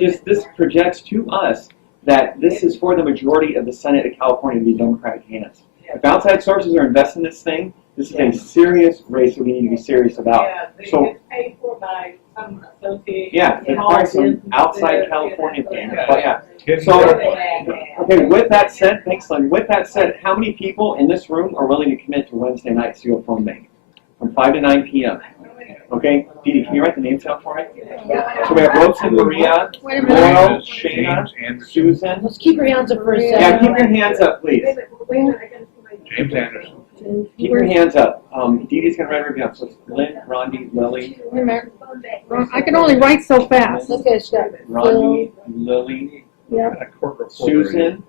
projects to us that this is for the majority of the Senate of California to be Democratic hands. If outside sources are investing in this thing, this is a serious race that we need to be serious about. Yeah, So, it's paid for by some association. yeah, it's probably some outside California thing, but yeah. So, Really bad ad. okay, with that said, thanks, Lynn. With that said, how many people in this room are willing to commit to Wednesday nights to do a phone bank? From 5 to 9 p.m. Okay, Dee Dee, can you write the names down for me? So we have Rosen, Maria, Wait a minute. Laurel, James Shayna, Anderson. Susan. Let's keep your hands up for a second. Yeah, keep your hands up, please. James Anderson. Keep your hands up. Dee Dee's gonna write her down. So it's Lynn, Rondi, Lily, Wait a minute. I can only write so fast. Okay, Scott. Rondi, Lily, Yeah. A court reporter. Susan,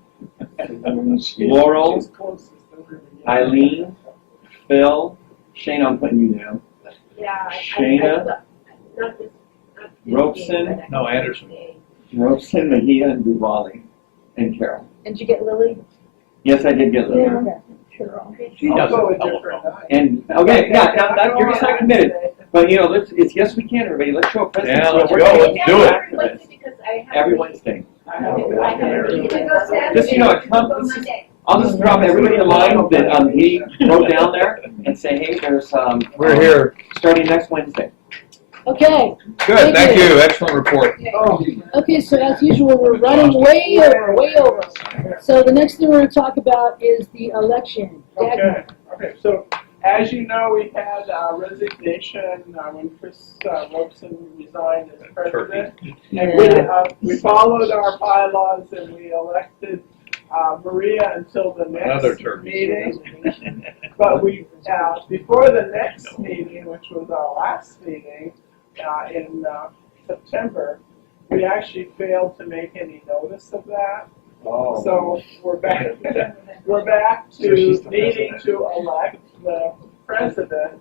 Laurel, Eileen, Phil, Shayna, I'm putting you down. Shayna, Robeson, No, Anderson. Robeson, Mejia, and Duvali, and Carol. And did you get Lily? Yes, I did get Lily. She I'll does go a a different telephone. night. And, okay, yeah, now that, you're just not committed. But, you know, it's yes, we can, everybody. Let's show a presence. Yeah, let's We're go. taking Let's do it. activists Every Wednesday. Just, Just, you know, I'll just drop everybody a line that he wrote down there and say, hey, there's, We're here. starting next Wednesday. Okay. Good, thank you. Excellent report. Okay, so as usual, we're running way over. So the next thing we're going to talk about is the election. Okay, okay, so as you know, we had resignation when Chris Robeson resigned as president. And we followed our bylaws and we elected Maria until the Another next turkey. meeting. But we, before the next meeting, which was our last meeting in September, we actually failed to make any notice of that. Oh. So we're back to needing to elect the president.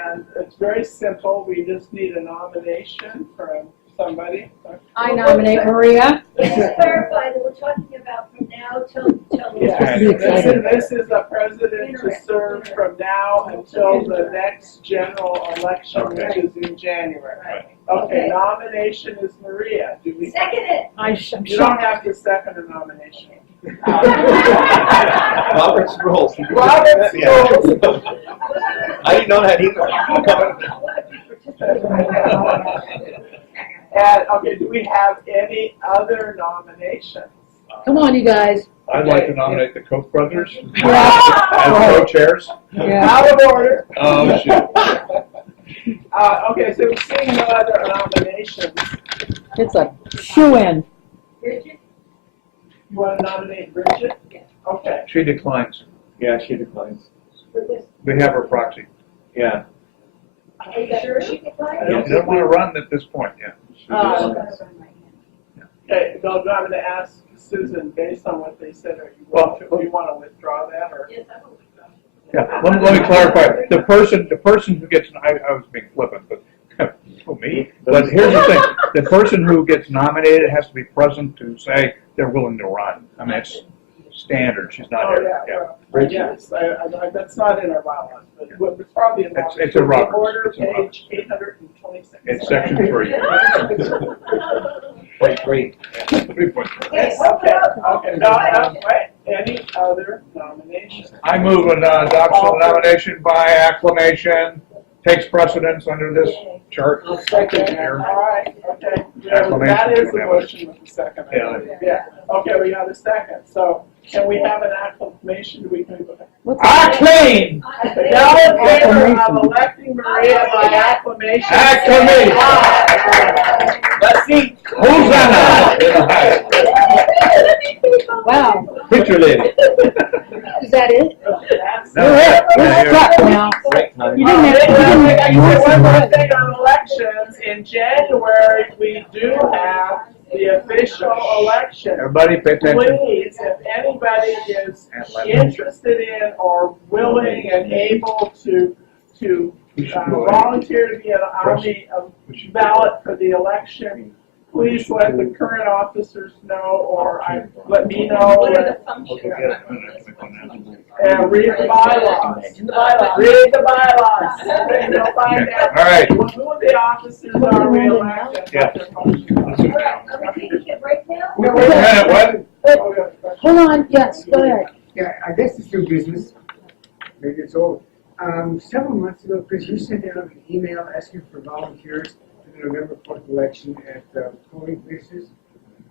And it's very simple. We just need a nomination from somebody. I nominate Maria. Just clarify that we're talking about from now till. Yeah, this is a president to serve from now until the next general election, which is in January. Okay, nomination is Maria. Do we? Second it. I'm You don't shocked. have to second a nomination. Robert's rules. Robert's Yeah. rules. I didn't know that either. And, okay, do we have any other nominations? Come on, you guys. I'd like to nominate the Koch brothers Yeah. as co-chairs. Yeah. Out of order. Oh, shit. Okay, so we're seeing no other nominations. It's a shoo-in. Bridget? You want to nominate Bridget? Okay. She declines. Yeah, she declines. For this, We have her proxy. Yeah. are you sure she declined? She doesn't want to run at this point, yeah. Okay, no, I'm going to ask Susan, based on what they said, are you Well- do you want to withdraw that, or? Yes, I will withdraw. Yeah, let me clarify. The person who gets, I was being flippant, but, oh, me. But here's the thing, the person who gets nominated has to be present to say they're willing to run. I mean, it's standard, she's not Oh, here. yeah, Bridget. yes, that's not in our bylaws, but it's probably in It's a Roberts. order, It's a Roberts. page 826. It's section 3. Wait, great. Yes, okay, no, wait, any other nominations? I move an adoption nomination by acclamation, takes precedence under this chart. Second, Here. all right, okay. Yeah, Acclamation, that is the whatever. motion with the second. Yeah. Okay, we got a second. So can we have an acclamation? Do we move it? Acclaim! Now in favor of electing Maria by acclamation. Acclamation! Let's see. Hosanna! Wow. Picture lady. Is that it? You're it. You're stuck now. You didn't have, I can say one more thing on elections. In January, we do have the official election. Everybody pay attention. Please, if anybody is interested in or willing and able to volunteer to be on the ballot for the election, please let the current officers know, or let me know. And read the bylaws. Read the bylaws. And you'll find out All right. who the officers are re-elected. Yeah. Right now? Wait a minute, what? Hold on, yes, go ahead. Yeah, I guess it's new business. Maybe it's old. Several months ago, Chris, you sent out an email asking for volunteers for the November 4th election at polling places.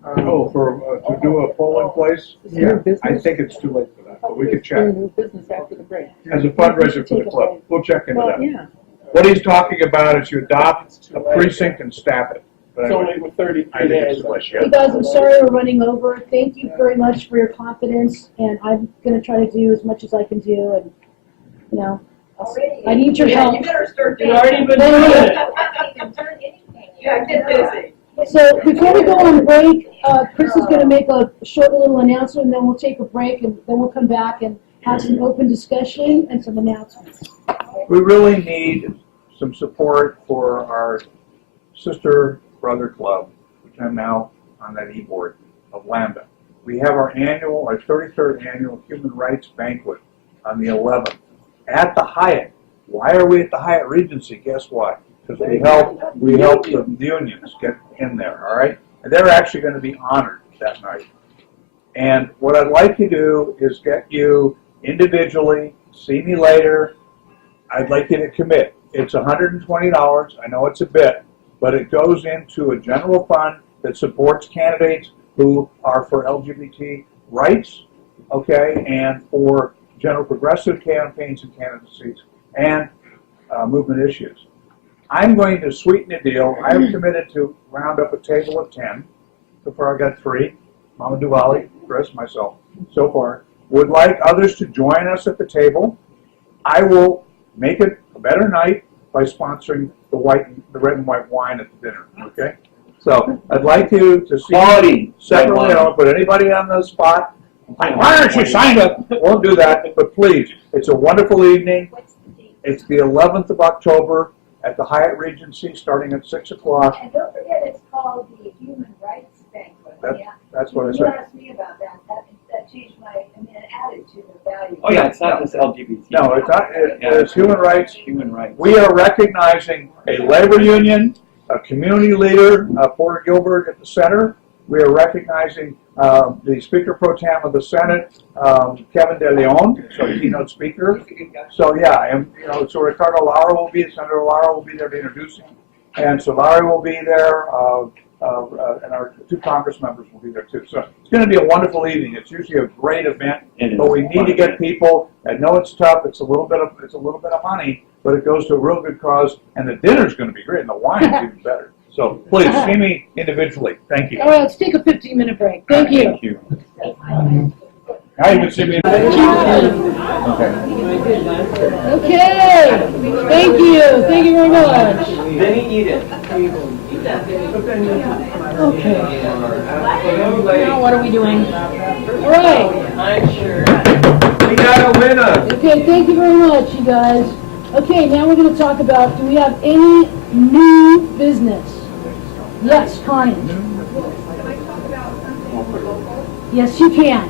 To do a polling place? Yeah. I think it's too late for that, but we could check. New business after the break. As a fundraiser for the club, we'll check into Well, that. yeah. What he's talking about is you adopt a precinct and staff it. But It's anyway, only with 33 I think days. it's too late, Hey yeah. guys, I'm sorry we're running over. Thank you very much for your confidence, and I'm gonna try to do as much as I can do, and, you know, I need your help. You better start You've already been Thank doing you. it. Yeah, get busy. So before we go on break, Chris is gonna make a short little announcement, and then we'll take a break, and then we'll come back and have some open discussion and some announcements. We really need some support for our sister brother club, which I'm now on that e-board of Lambda. We have our 33rd annual Human Rights Banquet on the 11th at the Hyatt. Why are we at the Hyatt Regency? Guess why? Because we help the unions get in there, all right? And they're actually going to be honored that night. And what I'd like to do is get you individually, see me later. I'd like you to commit. It's $120. I know it's a bit, but it goes into a general fund that supports candidates who are for LGBT rights, okay, and for general progressive campaigns and candidacies and movement issues. I'm going to sweeten the deal. I've committed to round up a table of 10. So far I got 3, Mama Diwali, Chris, myself, so far. Would like others to join us at the table. I will make it a better night by sponsoring the red and white wine at the dinner, okay? So I'd like you to see Quality. separately, I don't put anybody on the spot. Why aren't you signed up? Won't do that, but please, it's a wonderful evening. It's the 11th of October at the Hyatt Regency, starting at 6 o'clock. And don't forget, it's called the Human Rights Banquet. That's what I You said. asked me about that. That changed it added to the value. Oh, yeah, it's not just LGBT. No, it's not, it's human rights. Human rights. We are recognizing a labor union, a community leader, Porter Gilbert at the center. We are recognizing the Speaker Pro Tem of the Senate, Kevin De Leon, so keynote speaker. So yeah, and so Ricardo Lara will be, Senator Lara will be there to introduce him, and so Larry will be there, and our 2 Congress members will be there too. So it's going to be a wonderful evening. It's usually a great event, but we need to get people. I know it's tough. It's a little bit of money, but it goes to a real good cause, and the dinner's going to be great, and the wine's even better. So please see me individually. Thank you. All right, let's take a 15-minute break. Thank you. Thank you. Now you can see me. Okay. Okay, thank you very much. Then eat it. Okay, now what are we doing? All right, I'm sure. We got a winner. okay, thank you very much, you guys. Okay, now we're gonna talk about, do we have any new business? Yes, Connie? Can I talk about something local? Yes, you can.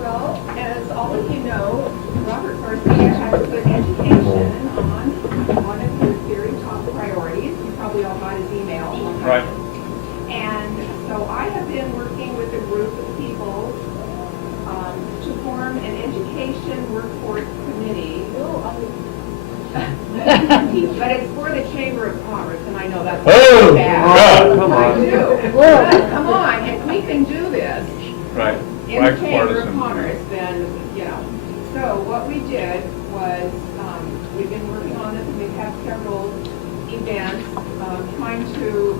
Well, as all of you know, Robert Garcia has put education on one of his very top priorities. You probably all got his email. Right. And so I have been working with a group of people to form an education workforce committee. But it's for the Chamber of Commerce, and I know that's Oh, bad. come I on. do. Come on, if we can do this Right. in the Chamber of Commerce, then, So what we did was, we've been working on this, and we've had several events,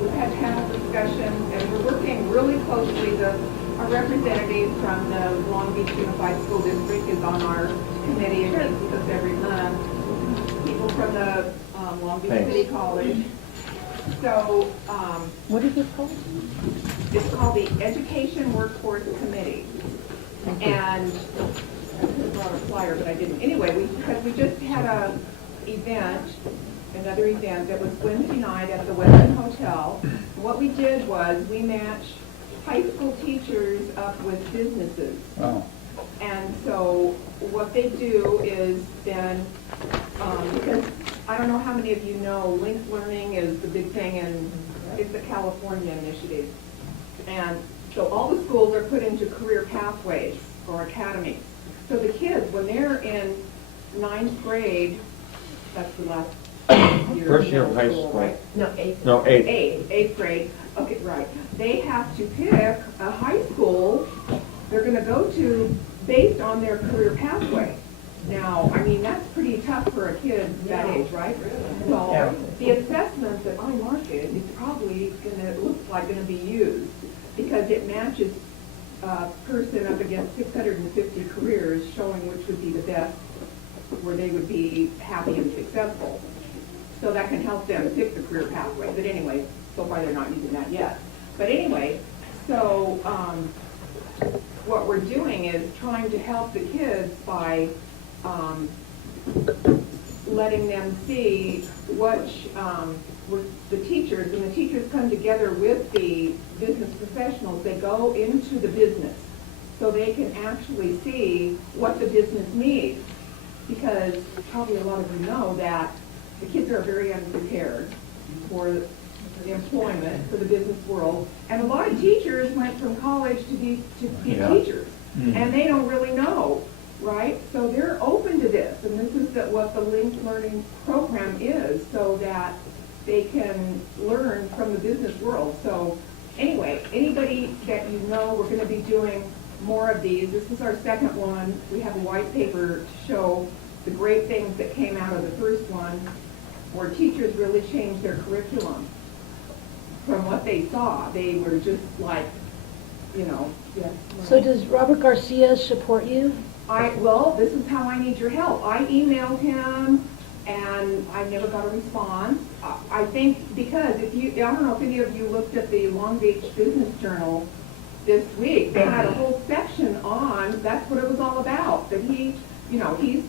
we've had panel discussions, and we're working really closely. Our representative from the Long Beach Unified School District is on our committee, and meets with us every month. People from the Long Beach City College. So, What is it called? it's called the Education Workforce Committee. And could have brought a flyer, but I didn't. Anyway, because we just had another event that was Wednesday night at the Westin Hotel. What we did was we matched high school teachers up with businesses. Oh. And so what they do is then, because I don't know how many of you know, linked learning is the big thing, and it's a California initiative. And so all the schools are put into career pathways or academies. So the kids, when they're in 9th grade, that's the last year. First year of high school. Right? No, 8th. No, 8. Eighth grade, okay, right. They have to pick a high school they're gonna go to based on their career pathway. Now, I mean, that's pretty tough for a kid that age, right? So, the assessment that I market is probably looks like gonna be used, because it matches a person up against 650 careers, showing which would be the best, where they would be happy and successful. So that can help them pick the career pathway. But anyway, so far they're not using that yet. But anyway, so what we're doing is trying to help the kids by letting them see which the teachers, and the teachers come together with the business professionals. They go into the business so they can actually see what the business needs. Because probably a lot of you know that the kids are very unprepared for the employment, for the business world. And a lot of teachers went from college to be teachers. Mm-hmm. And they don't really know, right? So they're open to this. And this is what the linked learning program is, so that they can learn from the business world. So anyway, anybody that you know, we're going to be doing more of these. This is our second one. We have a white paper to show the great things that came out of the first one, where teachers really changed their curriculum from what they saw. They were just like, you know, yes. So does Robert Garcia support you? Well, this is how I need your help. I emailed him, and I never got a response. I think because I don't know if any of you looked at the Long Beach Business Journal this week. They had a whole section on, that's what it was all about, that he's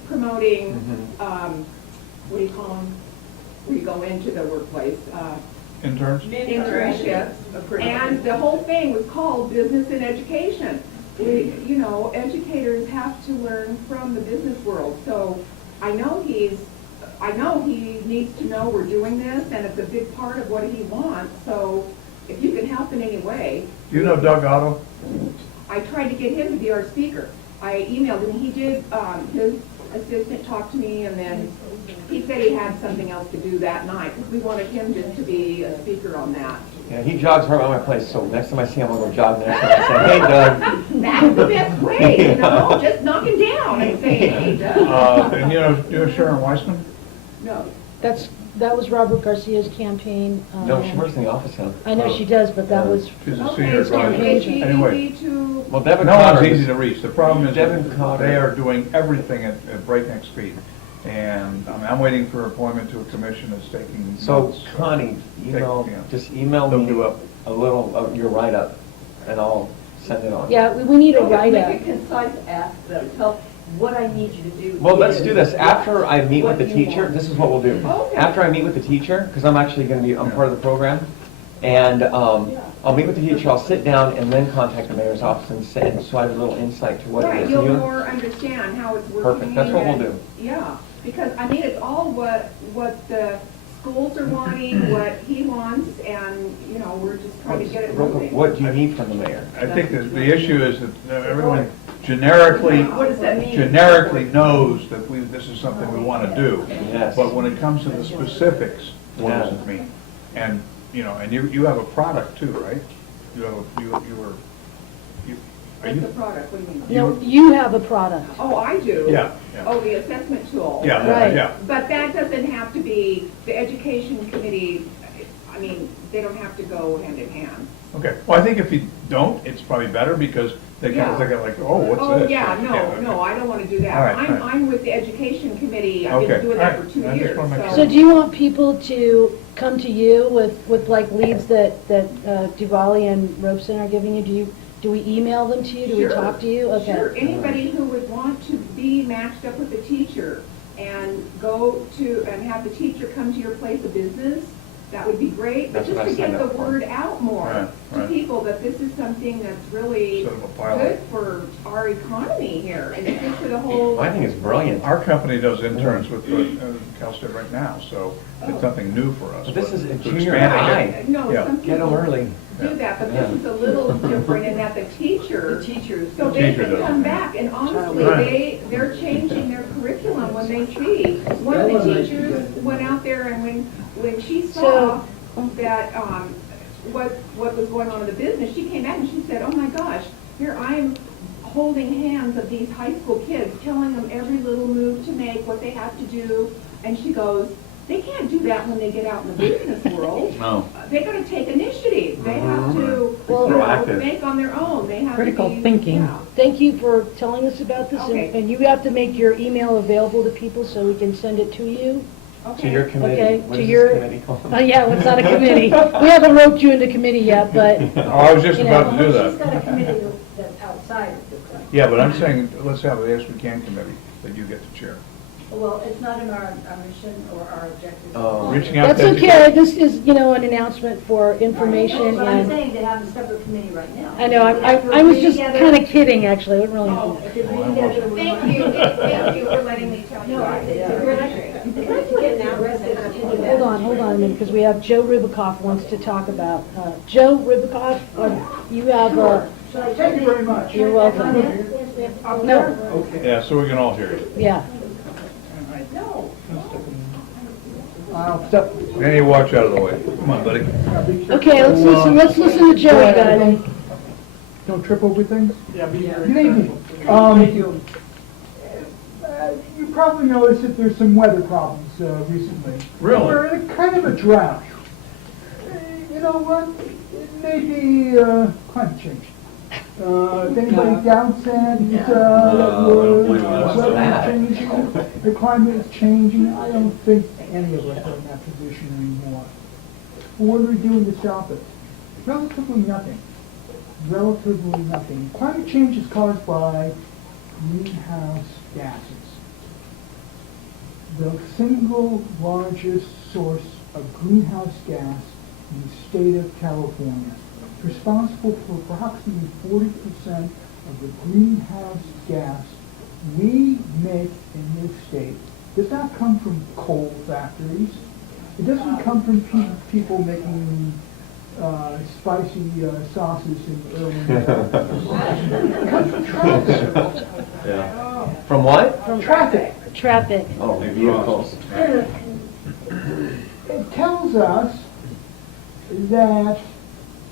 promoting, what do you call them, where you go into the workplace? Internships. And the whole thing was called Business and Education. Educators have to learn from the business world. So I know he needs to know we're doing this, and it's a big part of what he wants. So if you can help in any way. Do you know Doug Otto? I tried to get him to be our speaker. I emailed him. He did, his assistant talked to me, and then he said he had something else to do that night. We wanted him just to be a speaker on that. Yeah, he jogs right around my place, so next time I see him, I'll go jog next time. I say, hey, Doug. That's the best way, just knock him down and say, hey, Doug. And you know Sharon Weissman? No. That was Robert Garcia's campaign. No, she works in the office now. I know she does, but that was. She's a Okay, senior so advisor. is she Anyway. easy to? Well, Devin No Cotter one's is- easy to reach. The problem is Devin that Cotter. they are doing everything at breakneck speed. And I'm waiting for appointment to a commission that's taking So, notes. Connie, just email They'll me do up. a little, your write-up, and I'll send it on. Yeah, we need a Make write-up. a concise ask though, tell what I need you to do. Well, let's is do this. After I meet what with the you teacher, want. this is what we'll do. Okay. After I meet with the teacher, because I'm actually going to be, I'm part of the program, and I'll meet with the teacher, I'll sit down and then contact the mayor's office and so I have a little insight to what it Right, is. you'll And more understand how it's working. Perfect, that's what we'll and- do. Yeah, because I mean, it's all what the schools are wanting, what he wants, and, we're just trying to get it Real quick, moving. what do you need from the mayor? I think that the issue is that everyone generically knows that this is something we want to do. Yes. But when it comes to the specifics, what does it mean? And, and you have a product too, right? What's the product, what do you mean? No, you have a product. Oh, I do? Yeah. Oh, the assessment tool? Yeah, Right. yeah. But that doesn't have to be, the education committee, I mean, they don't have to go hand in hand. Okay, well, I think if you don't, it's probably better because they kind of think like, oh, what's Oh, this? yeah, okay. no, I don't want to do that. All right, all right. I'm with the education committee, I've Okay, been doing that all for right. 2 I just years, wanna make So do you want people to come to you with like leads that Duvalli and Robeson are giving you? Do we email them to you? Do we Sure. talk to you? Okay. Sure, anybody who would want to be matched up with a teacher and go to, and have the teacher come to your place of business, that would be great. But That's what just I to get signed the up for. word out more Right, to right. people that this is something that's really Sort of a pilot. good for our economy here and it's good for the whole. I think it's brilliant. Our company does interns with Cal State right now, so it's nothing new for us. But this is a to junior expand it- high. No, Yeah. some Get them people early. do that, but this Yeah. is a little different in that the teachers, so they Teacher can does. come back, and honestly, Right. they're changing their curriculum when they see. One of the teachers went out there and when she saw that, what was going on in the business, she came back and she said, oh my gosh, here I am holding hands of these high school kids, telling them every little move to make, what they have to do, and she goes, they can't do that when they get out in the business world. No. They gotta take initiative. They have to, Proactive. make on their own. They have to Critical be- thinking. yeah. Thank you for telling us about this, Okay. and you have to make your email available to people so we can send it to you. To your committee. Okay, What to is your- this committee called? Oh, yeah, well, it's not a committee. We haven't roped you into committee yet, but, Oh, I was just You know, about to do She's got a that. committee that's outside of the club. Yeah, but I'm saying, let's have a Yes We Can committee that you get to chair. Well, it's not in our mission or our objectives. Oh. Reaching out that's to okay. educate- This is, an announcement for information, But I'm and, saying to have a separate committee right now. I know, I was just kind of kidding, actually. I wasn't Oh, really. If you're putting together, we Thank want- you, thank you for letting me tell you. No, it's a great, Hold on a minute, because we have Joe Ribicoff wants to talk about, Joe Ribicoff, you have, Thank you very much. you're welcome. No, Yeah, so we can all hear you. yeah. I'll step. Danny, watch out of the way. Come on, buddy. Okay, let's listen to Joey, guys. Don't trip over things. Yeah, be very Good evening. You probably noticed that there's some weather problems recently. Really? We're in a kind of a drought. You know what? It may be climate change. If anybody doubts that, I don't believe the that's weather that. is changing, the climate is changing, I don't think any of us are in that position anymore. What are we doing to stop it? Relatively nothing. Relatively nothing. Climate change is caused by greenhouse gases. The single largest source of greenhouse gas in the state of California, responsible for approximately 40% of the greenhouse gas we make in this state, does not come from coal factories. It doesn't come from people making spicy sauces in early. It comes from traffic. Yeah. From what? From traffic. Traffic. Oh, vehicles. It tells us that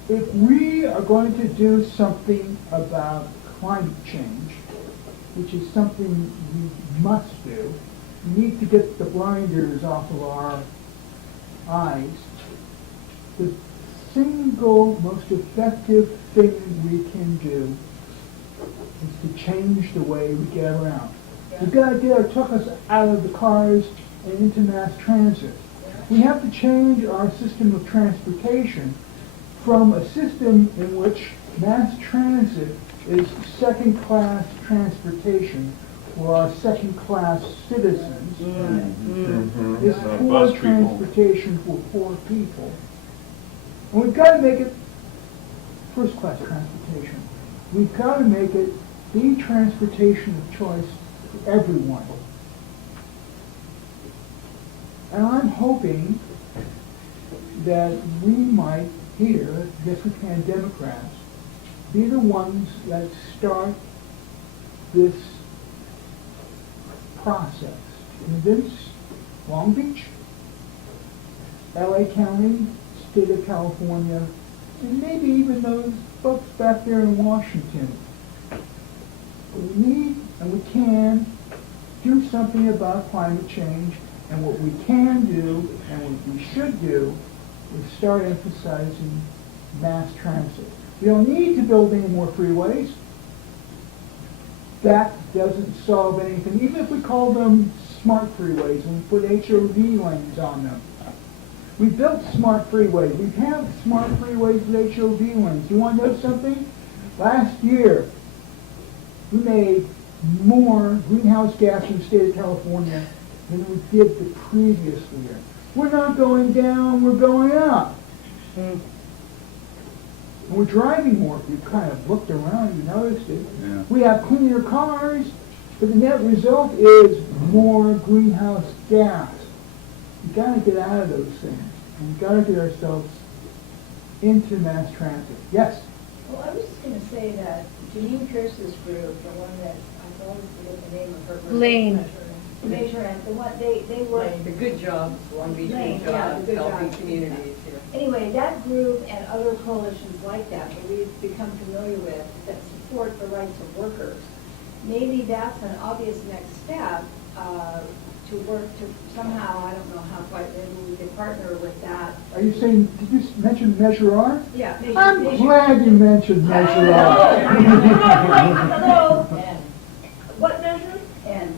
if we are going to do something about climate change, which is something we must do, we need to get the blinders off of our eyes. The single most effective thing we can do is to change the way we get around. The good idea took us out of the cars and into mass transit. We have to change our system of transportation from a system in which mass transit is second-class transportation for our second-class citizens. It's poor Bus people. transportation for poor people. And we've got to make it first-class transportation. We've got to make it the transportation of choice for everyone. And I'm hoping that we might here, Yes We Can Democrats, be the ones that start this process to convince Long Beach, LA County, State of California, and maybe even those folks back there in Washington. We need and we can do something about climate change, and what we can do and what we should do is start emphasizing mass transit. We don't need to build any more freeways. That doesn't solve anything. Even if we call them smart freeways and we put HOV lanes on them. We built smart freeways. We have smart freeways with HOV lanes. You want to know something? Last year, we made more greenhouse gas in the state of California than we did the previous year. We're not going down, we're going up. And we're driving more. If you kind of looked around, you noticed it. Yeah. We have cleaner cars, but the net result is more greenhouse gas. We've got to get out of those things. We've got to get ourselves into mass transit. Yes? Well, I was just going to say that Janine Pierce's group, the one that, I always forget the name of her group. Lane. Measure and the one, they were. The good jobs, Long Beach Lane, Good yeah, Jobs, the good healthy jobs. communities, yeah. Anyway, that group and other coalitions like that we've become familiar with that support the rights of workers, maybe that's an obvious next step to work to somehow, I don't know how quite, maybe we could partner with that. Are you saying, did you mention Measure R? Yeah. I'm glad you mentioned Measure R. Hello. What measure? N.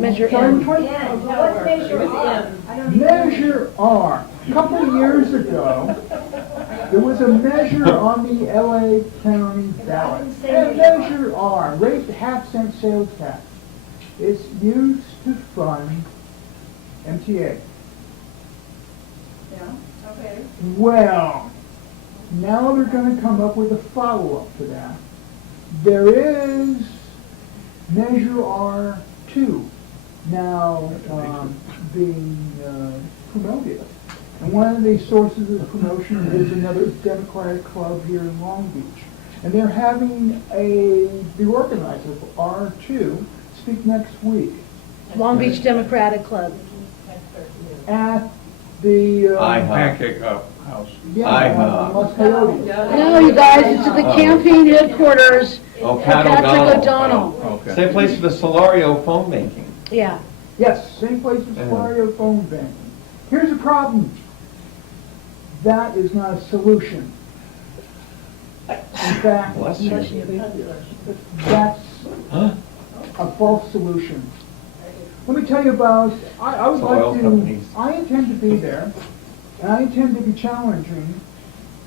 Measure sorry, M. which one? N. What's measure R? I don't even know. Measure R. A couple of years ago, there was a measure on the LA County ballot. And Measure R, raised half-cent sales tax. It's used to fund MTA. Yeah, okay. Well, now they're going to come up with a follow-up to that. There is Measure R2 now being promoted. And one of the sources of promotion is another Democratic club here in Long Beach. And they're having the organizer of R2 speak next week Long Beach Democratic Club. at the Pancake House. Los Coyotes. No, you guys, it's at the campaign headquarters Oh, of Pat Patrick O'Donnell. O'Donnell. Okay. Same place for the Solario phone banking. Yeah. Yes, same place as Solario phone banking. Here's the problem. That is not a solution. In fact, Bless you. that's Huh? a false solution. Let me tell you about, I would It's oil like companies. to, I intend to be there, and I intend to be challenging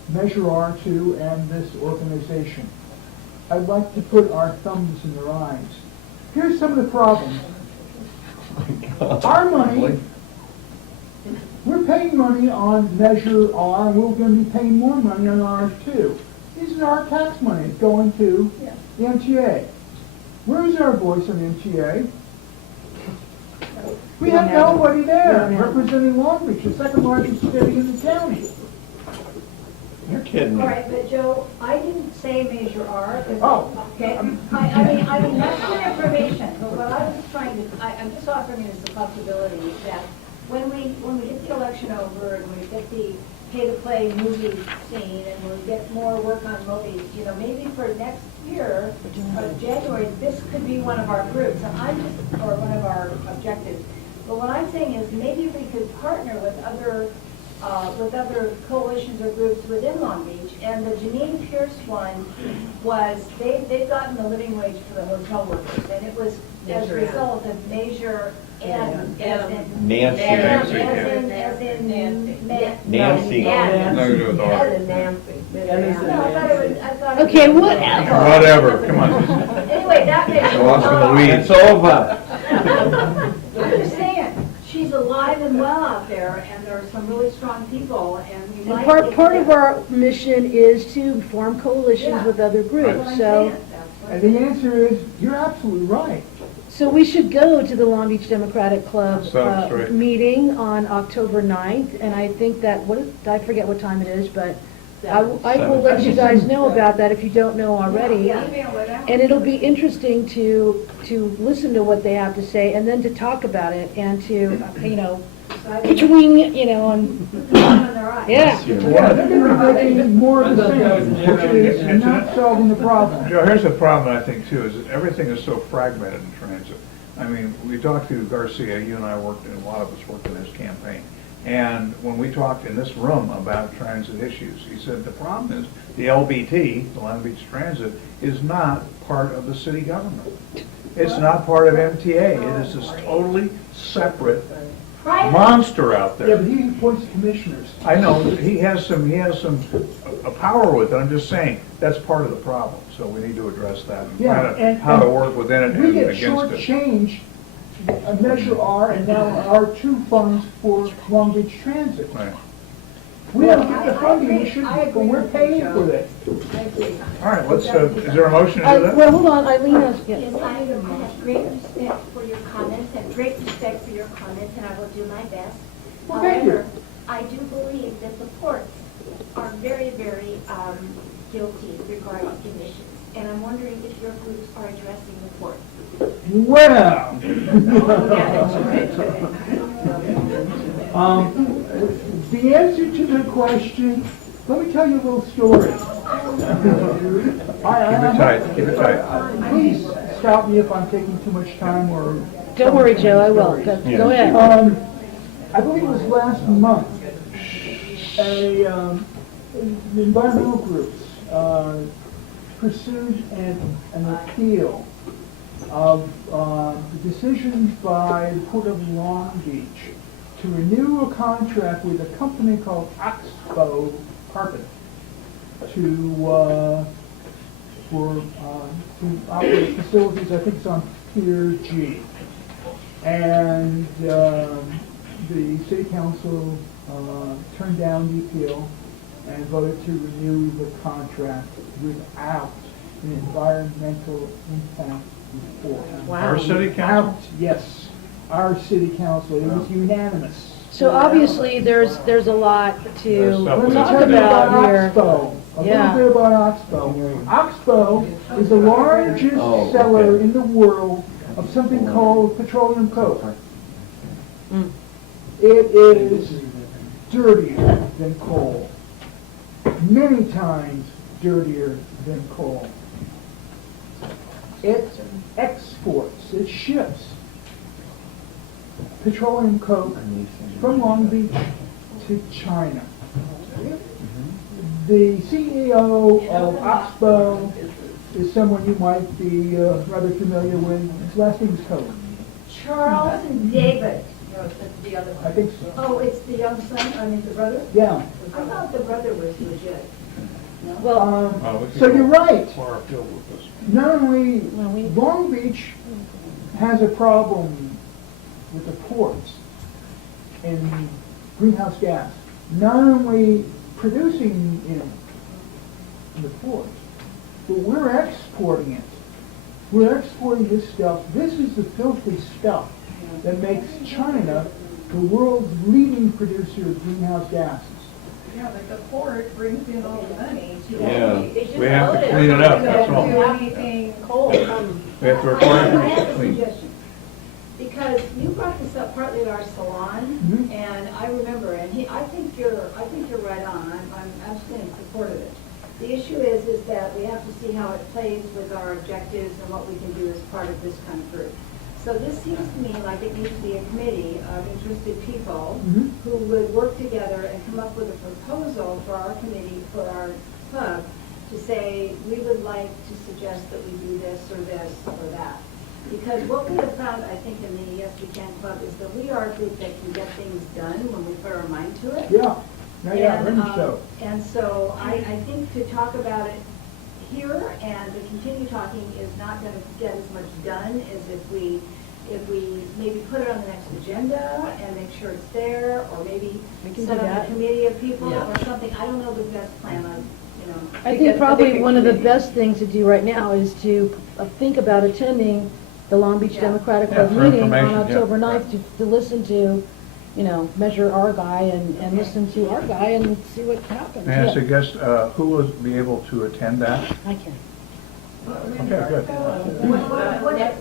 Measure R2 and this organization. I'd like to put our thumbs in their eyes. Here's some of the problems. Our money, we're paying money on Measure R, and we're going to be paying more money on R2. This is our tax money. It's going to the MTA. Where is our voice on the MTA? We have nobody there representing Long Beach, the second largest city in the county. You're kidding me. All right, but Joe, I didn't say Measure R. Oh. Okay, I mean, that's good information, but what I was trying to, I'm just offering it as a possibility that when we get the election over and we get the pay-to-play movie scene and we get more work on movies, you know, maybe for next year, January, this could be one of our groups, and I'm just, or one of our objectives. But what I'm saying is maybe we could partner with other coalitions or groups within Long Beach. And the Janine Pierce one was, they've gotten the living wage for the hotel workers. And it was as a result of Measure N, as in. Nancy. As in. Nancy. No, you do it all. No, I thought it was. Okay, whatever. Whatever, come on. Anyway, that makes. Go off in the weeds. It's over. I'm just saying, she's alive and well out there, and there are some really strong people, and we might. And part of our mission is to form coalitions Yeah. with other That's groups, what I'm so. saying. That's what I'm And the answer is, you're absolutely right. So we should go to the Long Beach Democratic Club Sounds great. meeting on October 9th, and I think that, I forget what time it is, but I will let you guys know about that if you don't know already. Yeah, email it out. And it'll be interesting to listen to what they have to say, and then to talk about it, and to, between, and, yeah. Yeah, they're going to be making more of the same, which is not solving the problem. Joe, here's the problem, I think, too, is that everything is so fragmented in transit. I mean, we talked to Garcia, you and I worked, and a lot of us worked in his campaign. And when we talked in this room about transit issues, he said the problem is the LBT, the Long Beach Transit, is not part of the city government. It's not part of MTA. It is this totally separate monster out Yeah, there. but he appoints commissioners. I know, he has some power with it, I'm just saying, that's part of the problem, so we need to address that and Yeah, find out and- how to and work within it We and get against it. shortchanged a Measure R and now R2 funds for Long Beach Transit. Right. We don't get the I funding, we agree. should, I agree but we're with you, paying Joe. for it. I agree. All right, let's, is there a motion to do that? Well, hold on, Eileen has, yes. Yes, I have great respect for your comments, and great respect for your comments, and I will do my best. Well, thank you. However, I do believe that the courts are very, very guilty regarding emissions, and I'm wondering if your groups are addressing the courts. Well. The answer to the question, let me tell you a little story. Keep it tight. Please stop me if I'm taking too much time or. Don't worry, Joe, I will. Go ahead. I believe it was last month, environmental groups pursued an appeal of the decision by the Port of Long Beach to renew a contract with a company called Oxbow Carpet to operate facilities, I think it's on Pier G. And the city council turned down the appeal and voted to renew the contract without an environmental impact report. Our city council? Yes, our city council, it was unanimous. So obviously, there's a lot to Let me talk tell you about here. Oxbow. A Yeah. little bit about Oxbow. Oxbow is the largest seller in the world of something called petroleum coke. It is dirtier than coal. Many times dirtier than coal. It exports, it ships petroleum coke from Long Beach to China. The CEO of Oxbow is someone you might be rather familiar with. His last name is Coke. Charles and David. No, it's the other one. I think so. Oh, it's the young son, I mean, the brother? Yeah. I thought the brother was legit. No? Well, So you're right. Far afield with this. Not only Long Beach has a problem with the ports and greenhouse gas, not only producing in the ports, but we're exporting it. We're exporting this stuff. This is the filthy stuff that makes China the world's leading producer of greenhouse gases. Yeah, but the port brings in all the money to. Yeah, we have to clean it up, that's all. Do anything cold. We have to require I them have to a clean. suggestion, because you brought this up partly at our salon, and I remember, and I think you're right on, I'm absolutely in support of it. The issue is that we have to see how it plays with our objectives and what we can do as part of this kind of group. So this seems to me like it needs to be a committee of interested people who would work together and come up with a proposal for our committee, for our club, to say, we would like to suggest that we do this or that. Because what we have found, I think, in the Yes We Can Club is that we are a group that can get things done when we put our mind to it. Yeah, very much so. And so I think to talk about it here and to continue talking is not going to get as much done as if we maybe put it on the next agenda and make sure it's there, or maybe can set do up that. a committee of people or something. I don't know the best plan on, you know. I think probably one of the best things to do right now is to think about attending the Long Beach Democratic Club for meeting on information, October 9th to listen to, measure our guy and listen to our guy and see what happens. May I Yeah. suggest, who will be able to attend that? I can. Okay, good.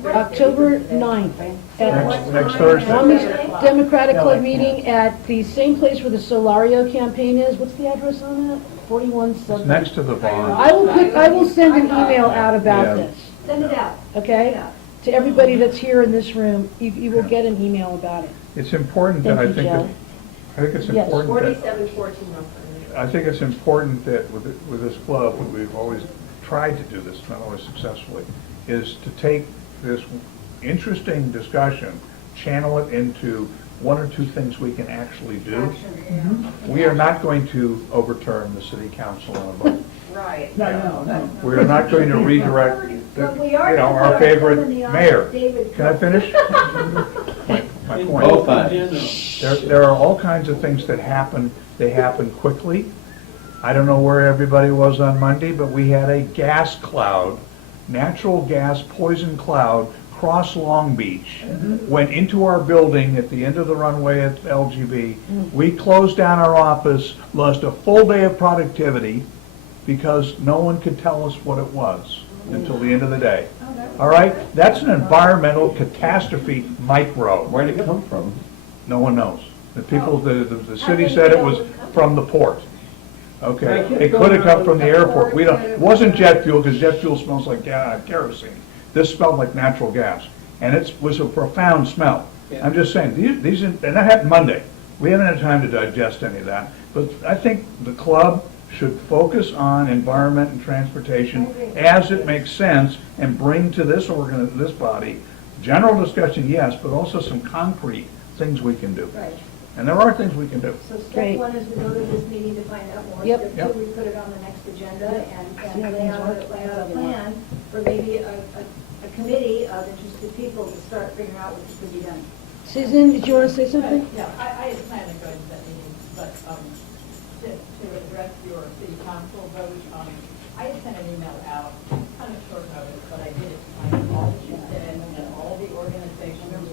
October 9th at Next Thursday. Long Beach Democratic Club meeting at the same place where the Solario campaign is. What's the address on that? 41 It's next to the barn. I will send an email out about Yeah. this, Send it out. okay? Yeah. To everybody that's here in this room, you will get an email about it. It's important that Thank you, Joe. I think it's Yes. important that, 4714 I think it's important that with this club, we've always tried to do this, not always successfully, is to take this interesting discussion, channel it into one or two things we can actually do. We are not going to overturn the city council on a vote. Right. No. We are not going to redirect, But we are you know, gonna put our our favorite thumb in the eye mayor. of David Can I finish? My point. There are all kinds of things that happen, they happen quickly. I don't know where everybody was on Monday, but we had a gas cloud, natural gas poison cloud, cross Long Beach, went into our building at the end of the runway at LGB. We closed down our office, lost a full day of productivity because no one could tell us what it was until the end of the day. All right? That's an environmental catastrophe micro. Where did it come from? No one knows. The people, the city said it was from the port. Okay, it could have come from the airport. We don't, it wasn't jet fuel, because jet fuel smells like kerosene. This smelled like natural gas, and it was a profound smell. I'm just saying, these, and that happened Monday. We haven't had time to digest any of that, but I think the club should focus on environment and transportation as it makes sense, and bring to this this body, general discussion, yes, but also some concrete things we can do. Right. And there are things we can do. So step Great. one is we go to this meeting to find out more. Yep. Step two, we put it on the next agenda and lay out a plan for maybe a committee of interested people to start figuring out what could be done. Susan, did you want to say something? Yeah, I had planned on going to that meeting, but to address your city council vote, I had sent an email out, kind of short notice, but I did explain all that you said and all the organizations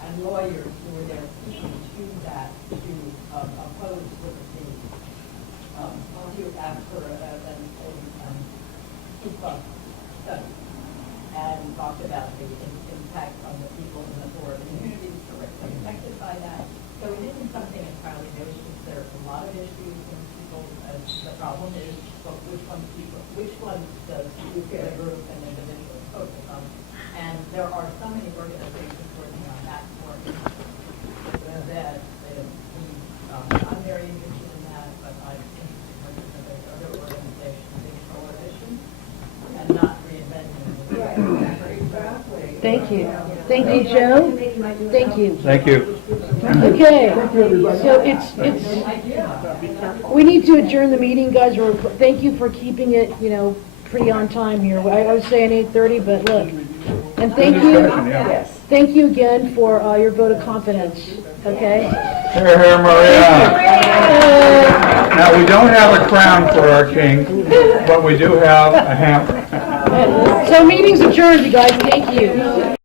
and lawyers who were there speaking to that, to oppose liberty, to ask for an equal study, and talked about the impact on the people in the poor communities directly affected by that. So it isn't something entirely new. It's just there are a lot of issues and people, the problem is, well, which ones does the group and individuals focus on? And there are so many organizations working on that work that I'm very interested in that, but I'm interested in the other organizations in coalition and not reinventing the wheel. Exactly. Thank you. Thank you, Joe. Thank you. Thank you. Okay, so we need to adjourn the meeting, guys. Thank you for keeping it, pretty on time here. I was saying 8:30, but look. And thank you again for your vote of confidence, okay? Here, Maria. Now, we don't have a crown for our king, but we do have a hammer. So meeting's adjourned, you guys. Thank you.